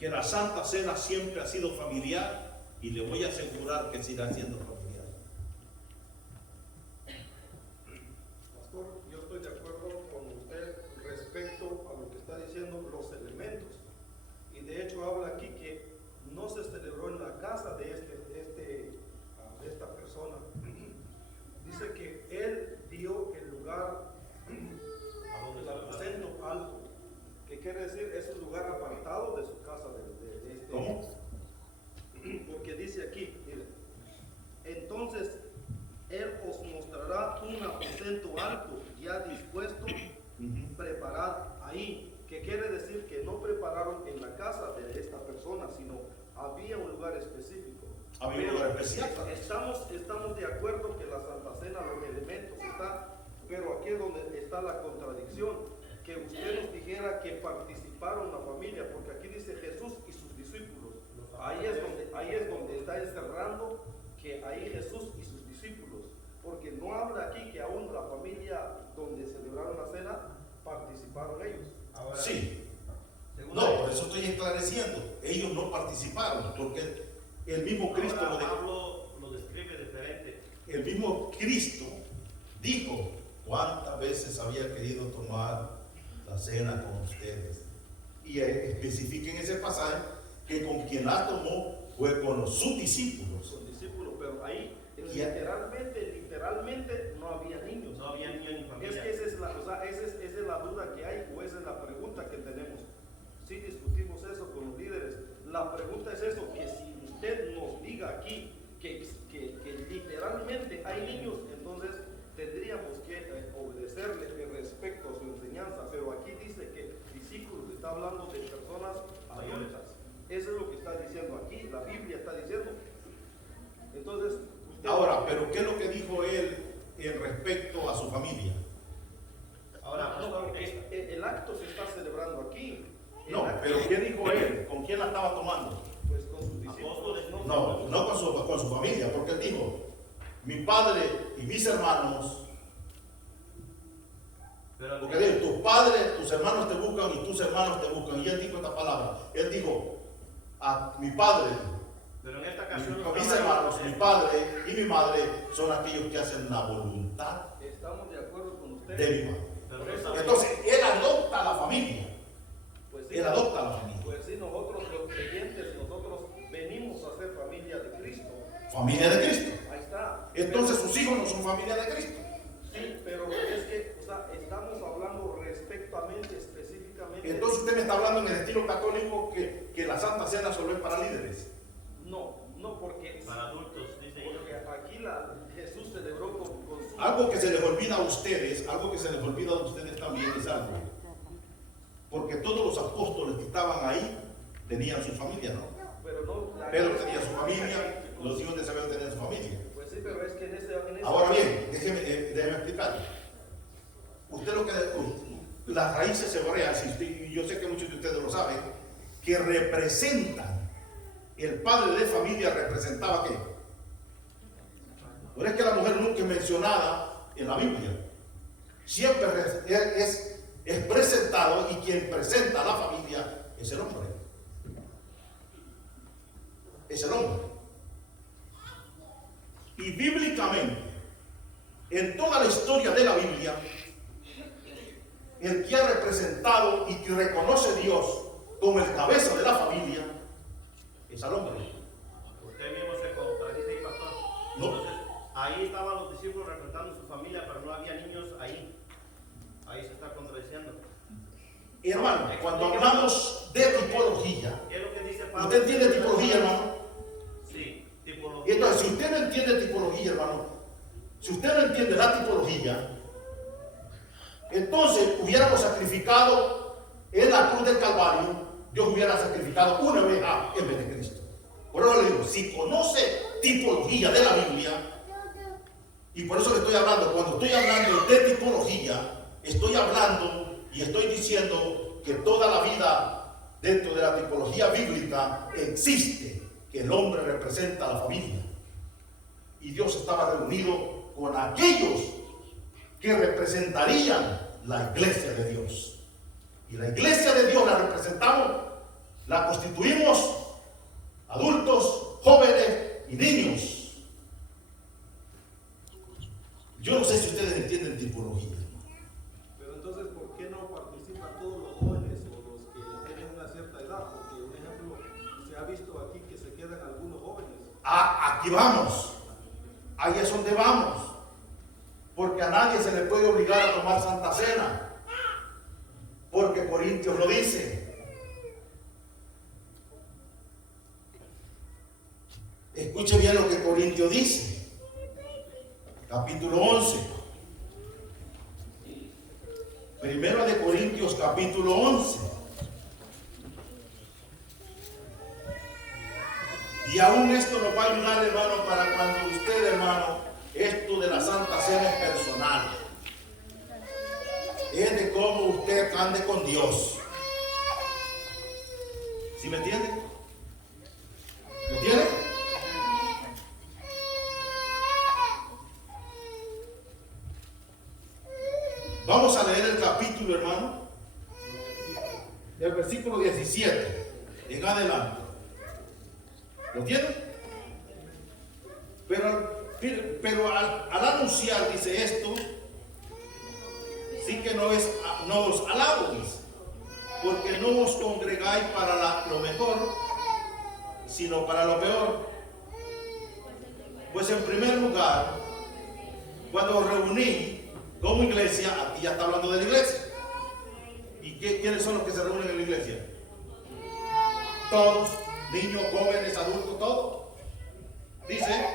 que la Santa Cena siempre ha sido familiar y le voy a asegurar que siga siendo familiar. Pastor, yo estoy de acuerdo con usted respecto a lo que está diciendo los elementos. Y de hecho habla aquí que no se celebró en la casa de esta persona. Dice que él dio el lugar, el aposento alto, que quiere decir es un lugar apartado de su casa de este. ¿Cómo? Porque dice aquí, mire, entonces él os mostrará un aposento alto ya dispuesto, preparad ahí, que quiere decir que no prepararon en la casa de esta persona, sino había un lugar específico. Había un lugar especial. Estamos de acuerdo que la Santa Cena, los elementos están, pero aquí es donde está la contradicción, que usted nos dijera que participaron la familia, porque aquí dice Jesús y sus discípulos. Ahí es donde está encerrando que ahí Jesús y sus discípulos, porque no habla aquí que aún la familia donde celebraron la cena participaron ellos. Ahora, Sí. No, por eso estoy esclareciendo. Ellos no participaron, porque el mismo Cristo Pablo lo describe diferente. el mismo Cristo dijo: ¿cuántas veces había querido tomar la cena con ustedes? Y especifica en ese pasaje que con quien la tomó fue con sus discípulos. Son discípulos, pero ahí Ya. literalmente no había niños. No había niños ni Es familia. que esa es la duda que hay, o esa es la pregunta que tenemos. Si discutimos eso con los líderes, la pregunta es eso, que si usted nos diga aquí que literalmente hay niños, entonces tendríamos que obedecerle respecto a su enseñanza, pero aquí dice que discípulos está hablando de personas adultas. Eso es lo que está diciendo aquí, la Biblia está diciendo. Entonces, usted... Ahora, pero ¿qué es lo que dijo él en respecto a su familia? Ahora, No, porque el acto se está celebrando aquí. No, pero ¿qué dijo él? ¿Con quién la estaba tomando? Pues con sus discípulos. Apóstoles, No con su familia, porque él dijo: mi padre y mis hermanos, Pero porque dice, tus padres, tus hermanos te buscan y tus hermanos te buscan. Y él dijo esta palabra, él dijo, a mi padre, pero en esta ocasión mis hermanos, mi padre y mi madre son aquellos que hacen la voluntad Estamos de acuerdo con usted. de mi madre. Pero no está- Entonces, él adopta a la familia. Pues sí, Él adopta a la familia. pues sí, nosotros los creyentes, nosotros venimos a ser familia de Cristo. Familia de Cristo. Ahí está. Entonces sus hijos no son familia de Cristo. Sí, pero es que, o sea, estamos hablando respectamente, específicamente. Entonces usted me está hablando en el estilo católico que la Santa Cena solo es para líderes. No, porque, Para adultos, dice ella. porque aquí Jesús celebró con su... Algo que se les olvida a ustedes, algo que se les olvida a ustedes también es algo. Porque todos los apóstoles que estaban ahí tenían su familia, ¿no? Pero no, Pedro tenía su familia, los hijos de Isabel tenían su familia. Pues sí, pero es que en ese Ahora bien, déjeme explicar. Usted lo que las raíces hebreas, y yo sé que muchos de ustedes lo saben, que representan, el padre de familia representaba ¿qué? No es que la mujer nunca es mencionada en la Biblia. Siempre es presentado, y quien presenta a la familia es el hombre. Es el hombre. Y bíblicamente, en toda la historia de la Biblia, el que ha representado y que reconoce a Dios como el cabeza de la familia es al hombre. Usted mismo se contradice ahí, pastor. No. Entonces, ahí estaban los discípulos representando su familia, pero no había niños ahí. Ahí se está contradiciendo. Hermano, cuando hablamos de tipología, ¿Qué es lo que dice Pablo? ¿usted entiende tipología, hermano? Sí, Y tipología. entonces, si usted no entiende tipología, hermano, si usted no entiende la tipología, entonces hubiéramos sacrificado en la cruz del Calvario, Dios hubiera sacrificado una oveja en vez de Cristo. Por eso le digo, si conoce tipología de la Biblia, y por eso le estoy hablando, cuando estoy hablando de tipología, estoy hablando y estoy diciendo que toda la vida dentro de la tipología bíblica existe, que el hombre representa a la familia. Y Dios estaba reunido con aquellos que representarían la iglesia de Dios. Y la iglesia de Dios la representamos, la constituimos adultos, jóvenes y niños. Yo no sé si ustedes entienden tipología. Pero entonces, ¿por qué no participan todos los jóvenes o los que tienen una cierta edad? Porque, por ejemplo, se ha visto aquí que se quedan algunos jóvenes. Aquí vamos. Ahí es donde vamos. Porque a nadie se le puede obligar a tomar Santa Cena. Porque Corintios lo dice. Escuche bien lo que Corintios dice. Capítulo 11. Primero de Corintios, capítulo 11. Y aún esto nos va a ayudar, hermano, para cuando usted, hermano, esto de la Santa Cena es personal. Es de cómo usted ande con Dios. ¿Sí me entiende? ¿Lo tiene? Vamos a leer el capítulo, hermano, del versículo 17 en adelante. ¿Lo tiene? Pero al anunciar, dice esto, sí que no os alabo, dice, porque no os congregáis para lo mejor, sino para lo peor. Pues en primer lugar, cuando os reuní como iglesia, aquí ya está hablando de la iglesia. ¿Y quiénes son los que se reúnen en la iglesia? Todos, niños, jóvenes, adultos, todos. Dice,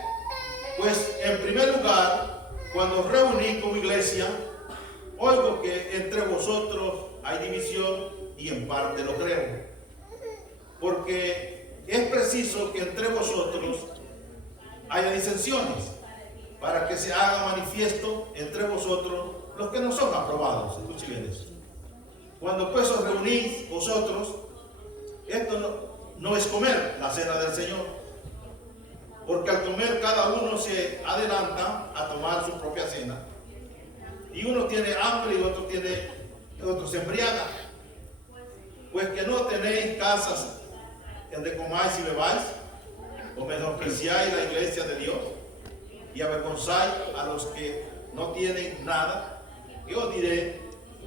pues en primer lugar, cuando os reuní como iglesia, oigo que entre vosotros hay división y en parte lo creo. Porque es preciso que entre vosotros haya disensiones, para que se haga manifiesto entre vosotros los que no son aprobados. Escuchen bien eso. Cuando pues os reunís vosotros, esto no es comer la cena del Señor. Porque al comer cada uno se adelanta a tomar su propia cena. Y uno tiene hambre y otro se embriaga. Pues que no tenéis casas donde comáis y bebáis, o menospreciáis la iglesia de Dios y avergonzáis a los que no tienen nada. Yo diré,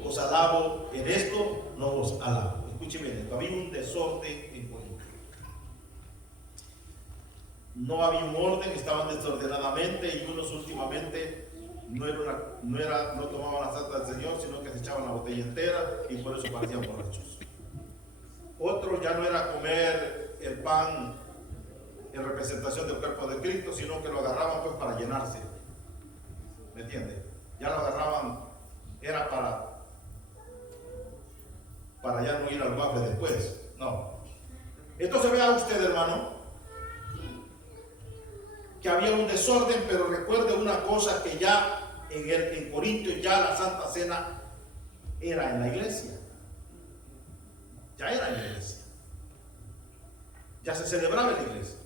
os alabo en esto, no os alabo. Escuchen bien esto, había un desorden en Corinto. No había un orden, estaban desordenadamente y unos últimamente no tomaban la santa del Señor, sino que se echaban la botella entera y por eso parecían borrachos. Otros ya no era comer el pan en representación del cuerpo de Cristo, sino que lo agarraban pues para llenarse. ¿Me entiende? Ya lo agarraban, era para ya no ir al waffle después. No. Entonces vea usted, hermano, que había un desorden, pero recuerde una cosa, que ya en Corinto ya la Santa Cena era en la iglesia. Ya era en la iglesia. Ya se celebraba en la iglesia.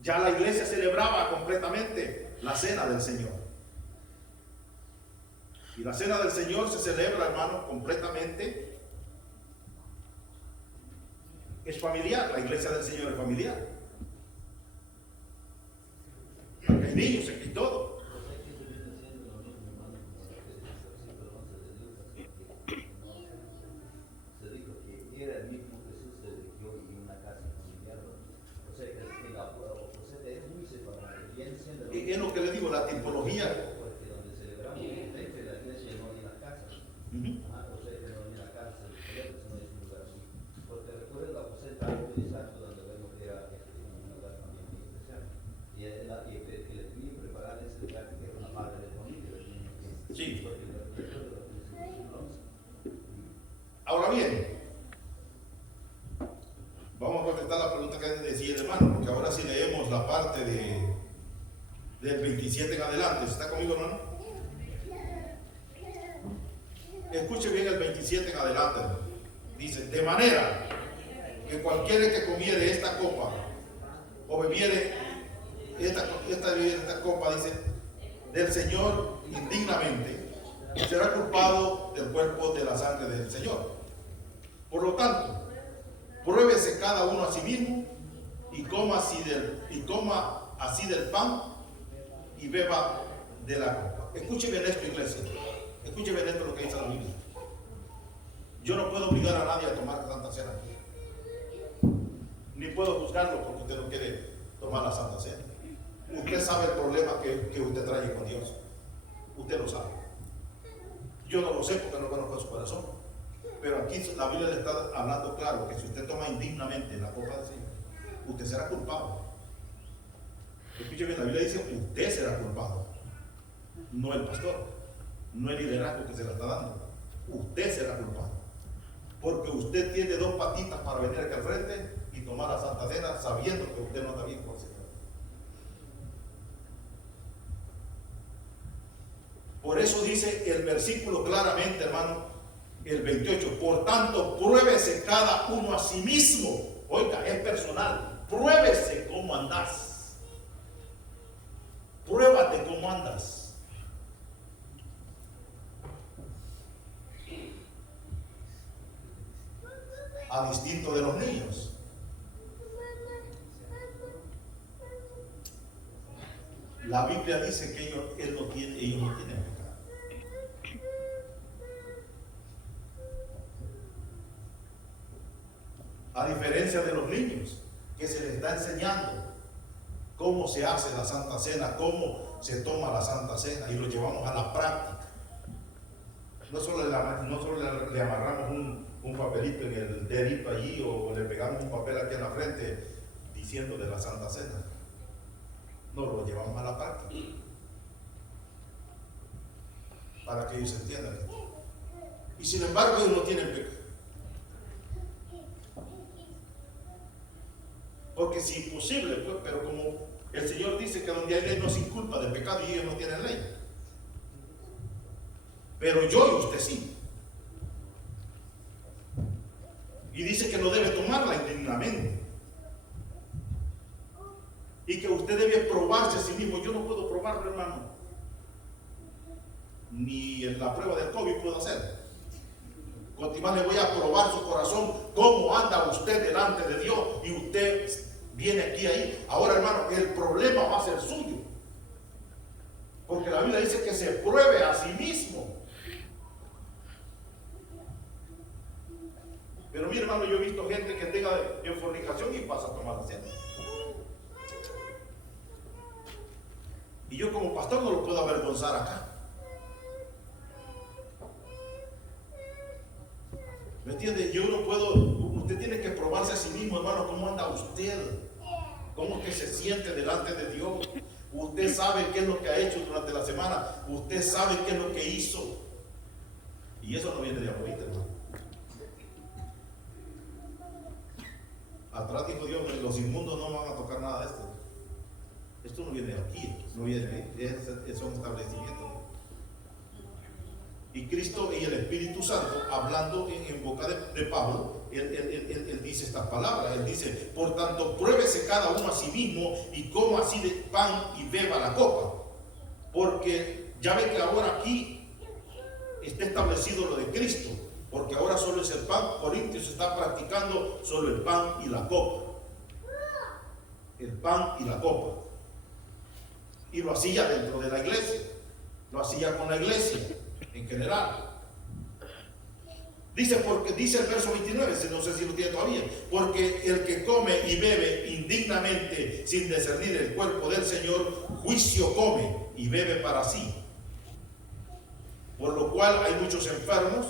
Ya la iglesia celebraba completamente la cena del Señor. Y la cena del Señor se celebra, hermano, completamente. Es familiar, la iglesia del Señor es familiar. Aquí hay niños, aquí hay todo. Se dijo que era el mismo Jesús se dirigió y una casa familiar. O sea, que es muy separado. Es lo que le digo, la tipología. Porque donde celebramos frente la iglesia no hay las casas. O sea, que no hay la casa, se celebra, no es un lugar así. Porque recuerda la aposenta de Santo, donde vemos que era un lugar también muy especial. Y que le tuvieron preparar ese lugar, que era una madre de familia. Sí. Porque Ahora bien, vamos a contestar la pregunta que decía el hermano, porque ahora sí leemos la parte del 27 en adelante. ¿Está conmigo, hermano? Escuche bien el 27 en adelante. Dice, de manera que cualquiera que comiere esta copa o bebiere esta copa, dice, del Señor indignamente, será culpado del cuerpo de la sangre del Señor. Por lo tanto, pruébese cada uno a sí mismo y coma así del pan y beba de la copa. Escúcheme en esto, iglesia. Escúcheme en esto lo que dice la Biblia. Yo no puedo obligar a nadie a tomar Santa Cena aquí. Ni puedo juzgarlo porque usted no quiere tomar la Santa Cena. Usted sabe el problema que usted trae con Dios. Usted lo sabe. Yo no lo sé porque no conozco su corazón. Pero aquí la Biblia le está hablando claro que si usted toma indignamente la copa del Señor, usted será culpado. Escuche bien, la Biblia dice que usted será culpado, no el pastor, no el liderazgo que se la está dando. Usted será culpado. Porque usted tiene dos patitas para venir aquí al frente y tomar la Santa Cena sabiendo que usted no está bien con el Señor. Por eso dice el versículo claramente, hermano, el 28, por tanto, pruébese cada uno a sí mismo. Oiga, es personal. Pruébese cómo andas. Pruébate cómo andas. A distinto de los niños. La Biblia dice que ellos no tienen pecado. A diferencia de los niños, que se les está enseñando cómo se hace la Santa Cena, cómo se toma la Santa Cena, y lo llevamos a la práctica. No solo le amarramos un papelito en el dedito allí, o le pegamos un papel aquí en la frente diciendo de la Santa Cena. No, lo llevamos a la práctica para que ellos entiendan esto. Y sin embargo ellos no tienen pecado. Porque es imposible, pues, pero como el Señor dice que donde hay ley no se inculpa del pecado y ellos no tienen ley. Pero yo y usted sí. Y dice que no debe tomarla indignamente. y que usted debe probarse a sí mismo. Yo no puedo probarlo, hermano. Ni en la prueba del COVID puedo hacer. Continuar le voy a probar su corazón, cómo anda usted delante de Dios, y usted viene aquí ahí. Ahora, hermano, el problema va a ser suyo, porque la Biblia dice que se pruebe a sí mismo. Pero mire, hermano, yo he visto gente que tenga en fornicación y pasa a tomar la cena. Y yo como pastor no lo puedo avergonzar acá. ¿Me entiende? Yo no puedo, usted tiene que probarse a sí mismo, hermano, cómo anda usted, cómo es que se siente delante de Dios. Usted sabe qué es lo que ha hecho durante la semana, usted sabe qué es lo que hizo. Y eso no viene de ahorita, hermano. Atrás dijo Dios, los inmundos no van a tocar nada de esto. Esto no viene de aquí, no viene de ahí, es un establecimiento. Y Cristo y el Espíritu Santo, hablando en boca de Pablo, él dice estas palabras. Él dice: por tanto, pruébese cada uno a sí mismo y coma así de pan y beba la copa. Porque ya ve que ahora aquí está establecido lo de Cristo, porque ahora solo es el pan. Corintios está practicando solo el pan y la copa. El pan y la copa. Y lo hacía dentro de la iglesia, lo hacía con la iglesia en general. Dice, porque dice el verso 29, no sé si lo tiene todavía: porque el que come y bebe indignamente sin discernir el cuerpo del Señor, juicio come y bebe para sí. Por lo cual hay muchos enfermos.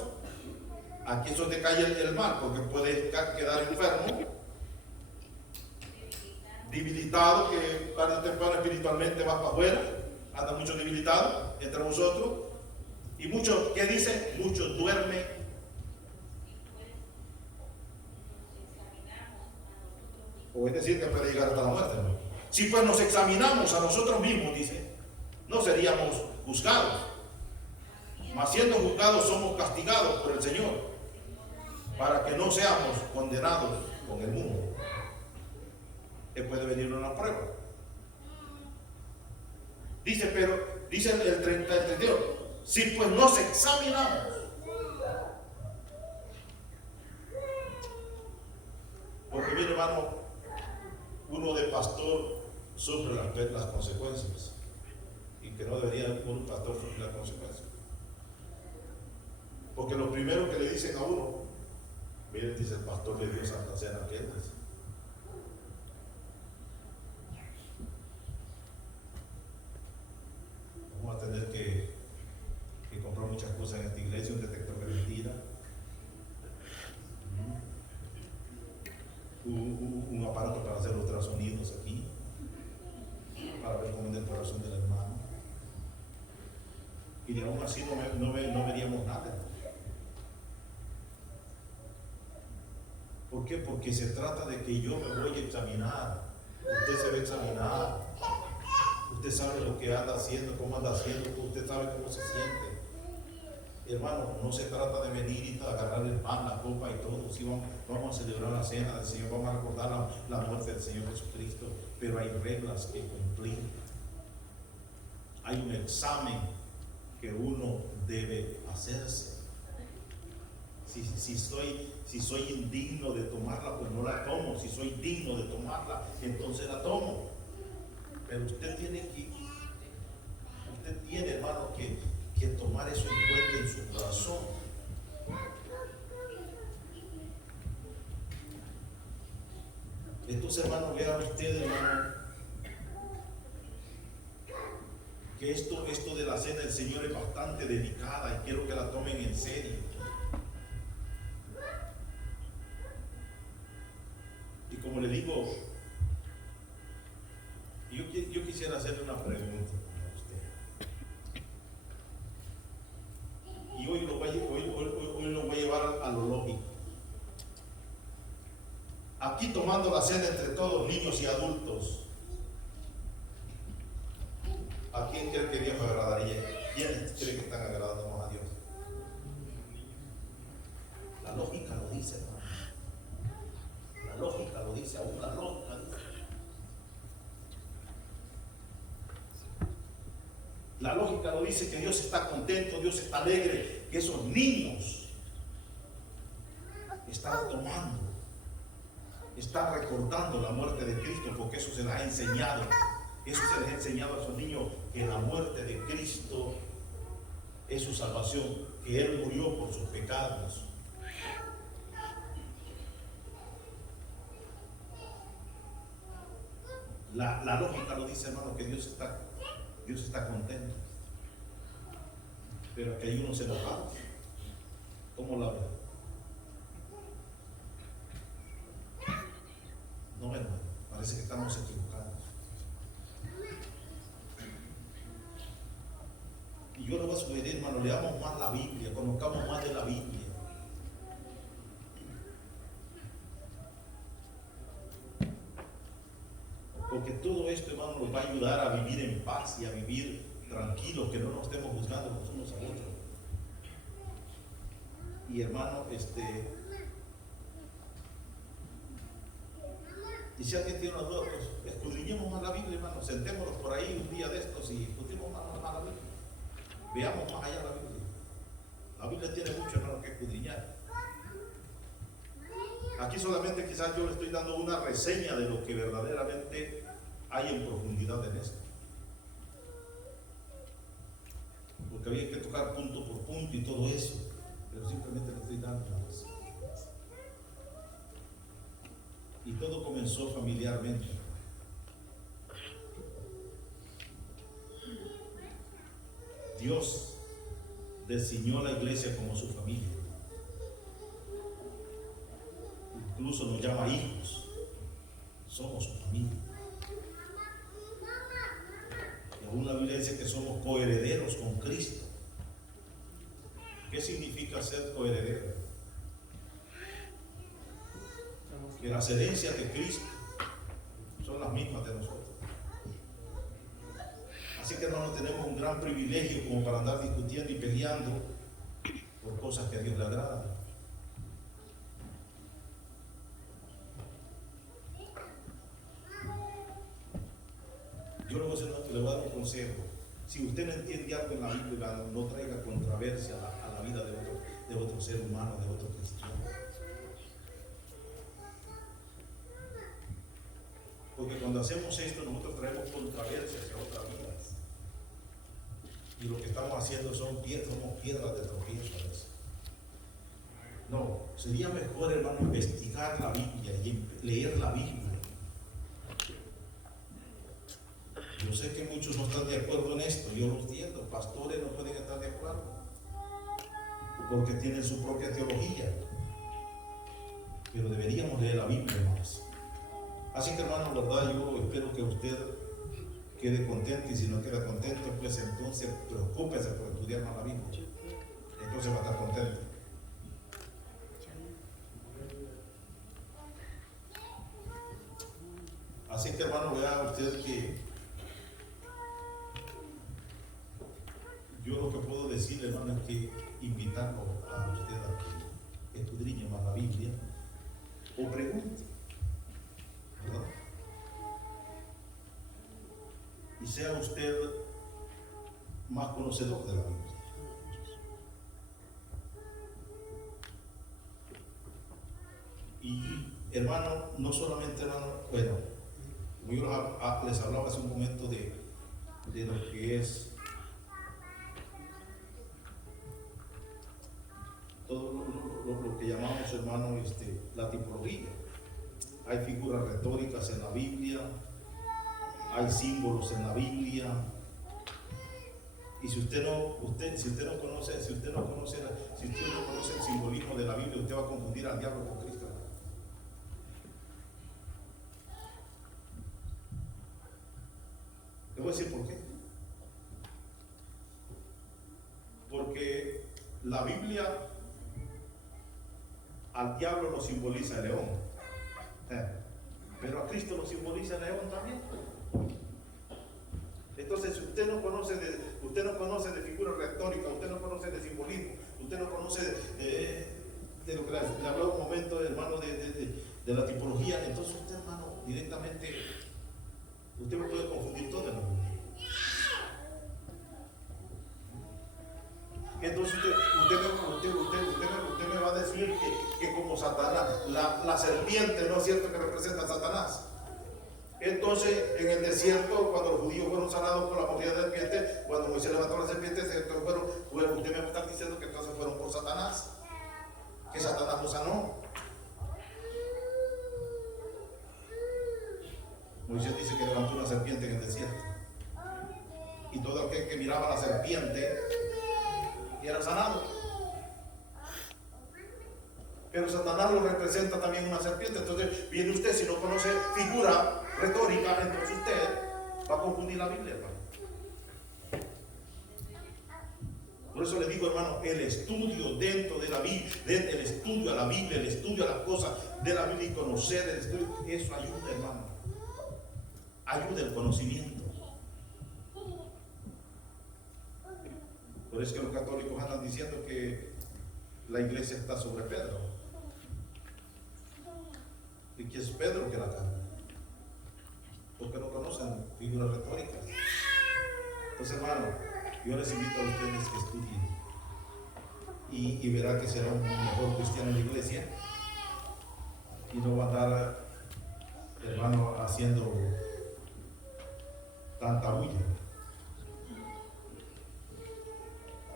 Aquí eso te cae el mal, porque puedes quedar enfermo, debilitado, que tarde o temprano espiritualmente vas para afuera, anda mucho debilitado entre nosotros. Y muchos, ¿qué dice? Muchos duermen. O es decir, que puede llegar hasta la muerte, ¿no? Si pues nos examinamos a nosotros mismos, dice, no seríamos juzgados. Mas siendo juzgados somos castigados por el Señor, para que no seamos condenados con el mundo. Que puede venir una prueba. Dice, pero, dice el 32, si pues nos examinamos. Porque mire, hermano, uno de pastor sufre las consecuencias, y que no debería un pastor sufrir las consecuencias. Porque lo primero que le dicen a uno, miren, dice: el pastor le dio Santa Cena a aquel. Vamos a tener que comprar muchas cosas en esta iglesia, un detector de mentira, un aparato para hacer ultrasonidos aquí, para ver cómo es el corazón del hermano. Y aún así no veríamos nada. ¿Por qué? Porque se trata de que yo me voy a examinar. Usted se va a examinar. Usted sabe lo que anda haciendo, cómo anda haciendo, usted sabe cómo se siente. Hermano, no se trata de venir y agarrar el pan, la copa y todo. Sí, vamos a celebrar la cena del Señor, vamos a recordar la muerte del Señor Jesucristo, pero hay reglas que cumplir. Hay un examen que uno debe hacerse. Si soy indigno de tomarla, pues no la tomo. Si soy digno de tomarla, entonces la tomo. Pero usted tiene, hermano, que tomar eso en cuenta en su corazón. Entonces, hermano, vean ustedes, hermano, que esto de la cena del Señor es bastante delicada, y quiero que la tomen en serio. Y como le digo, yo quisiera hacerle una pregunta a usted. Y hoy lo voy a llevar a lo lógico. Aquí tomando la cena entre todos, niños y adultos, ¿a quién cree que Dios agradaría? ¿Quiénes creen que están agradando más a Dios? La lógica lo dice, hermano. La lógica lo dice, aún la lógica dice. La lógica nos dice que Dios está contento, Dios está alegre, que esos niños están tomando, están recordando la muerte de Cristo, porque eso se les ha enseñado. Eso se les ha enseñado a esos niños, que la muerte de Cristo es su salvación, que Él murió por sus pecados. La lógica lo dice, hermano, que Dios está contento. Pero que hay unos enojados. ¿Cómo la ven? No, hermano, parece que estamos equivocados. Y yo le voy a sugerir, hermano, leamos más la Biblia, conozcamos más de la Biblia. Porque todo esto, hermano, nos va a ayudar a vivir en paz y a vivir tranquilos, que no nos estemos juzgando los unos a otros. Y hermano, y si alguien tiene una duda, pues escudriñemos más la Biblia, hermano, sentémonos por ahí un día de estos y discutimos más la Biblia. Veamos más allá la Biblia. La Biblia tiene mucho, hermano, que escudriñar. Aquí solamente quizás yo le estoy dando una reseña de lo que verdaderamente hay en profundidad en esto. Porque había que tocar punto por punto y todo eso, pero simplemente le estoy dando una reseña. Y todo comenzó familiarmente. Dios diseñó la iglesia como su familia. Incluso nos llama hijos. Somos su familia. Y aún la Biblia dice que somos coherederos con Cristo. ¿Qué significa ser coheredero? Que las herencias de Cristo son las mismas de nosotros. Así que no tenemos un gran privilegio como para andar discutiendo y peleando por cosas que a Dios le agradan. Yo le voy a dar un consejo. Si usted no entiende algo en la Biblia, no traiga controversia a la vida de otro ser humano, de otro cristiano. Porque cuando hacemos esto, nosotros traemos controversias a otras vidas. Y lo que estamos haciendo somos piedras de tropiezo a veces. No, sería mejor, hermano, investigar la Biblia y leer la Biblia. Yo sé que muchos no están de acuerdo en esto, yo lo entiendo, pastores no pueden estar de acuerdo, porque tienen su propia teología, pero deberíamos leer la Biblia más. Así que, hermano, verdad, yo espero que usted quede contento, y si no queda contento, pues entonces preocúpese por estudiar más la Biblia, entonces va a estar contento. Así que, hermano, vea usted que yo lo que puedo decirle, hermano, es que invitarlo a usted a que escudriñe más la Biblia o pregunte, ¿verdad? Y sea usted más conocedor de la Biblia. Y, hermano, no solamente, hermano, bueno, como yo les hablaba hace un momento de lo que es todo lo que llamamos, hermano, la tipología. Hay figuras retóricas en la Biblia, hay símbolos en la Biblia, y si usted no conoce el simbolismo de la Biblia, usted va a confundir al diablo con Cristo. Le voy a decir por qué. Porque la Biblia al diablo lo simboliza el león, pero a Cristo lo simboliza el león también. Entonces, si usted no conoce de figuras retóricas, usted no conoce de simbolismo, usted no conoce de lo que le hablaba un momento, hermano, de la tipología, entonces usted, hermano, directamente usted me puede confundir todo en la Biblia. Entonces usted me va a decir que como Satanás, la serpiente, ¿no es cierto?, que representa a Satanás. Entonces, en el desierto, cuando los judíos fueron sanados por la mordida de serpiente, cuando Moisés levantó la serpiente, usted me está diciendo que entonces fueron por Satanás, que Satanás los sanó. Moisés dice que levantó una serpiente en el desierto, y todo aquel que miraba la serpiente era sanado. Pero Satanás lo representa también una serpiente. Entonces viene usted, si no conoce figura retórica, entonces usted va a confundir la Biblia, hermano. Por eso le digo, hermano, el estudio dentro de la Biblia, el estudio a la Biblia, el estudio a las cosas de la Biblia y conocer el estudio, eso ayuda, hermano. Ayuda el conocimiento. Por eso que los católicos andan diciendo que la iglesia está sobre Pedro. ¿Y quién es Pedro que la canta? Porque no conocen figuras retóricas. Entonces, hermano, yo les invito a ustedes que estudien y verá que será un mejor cristiano en la iglesia y no va a andar, hermano, haciendo tanta bulla.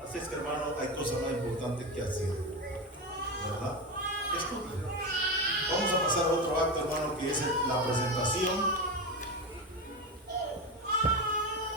Así es que, hermano, hay cosas más importantes que hacer, ¿verdad? Estudien. Vamos a pasar a otro acto, hermano, que es la presentación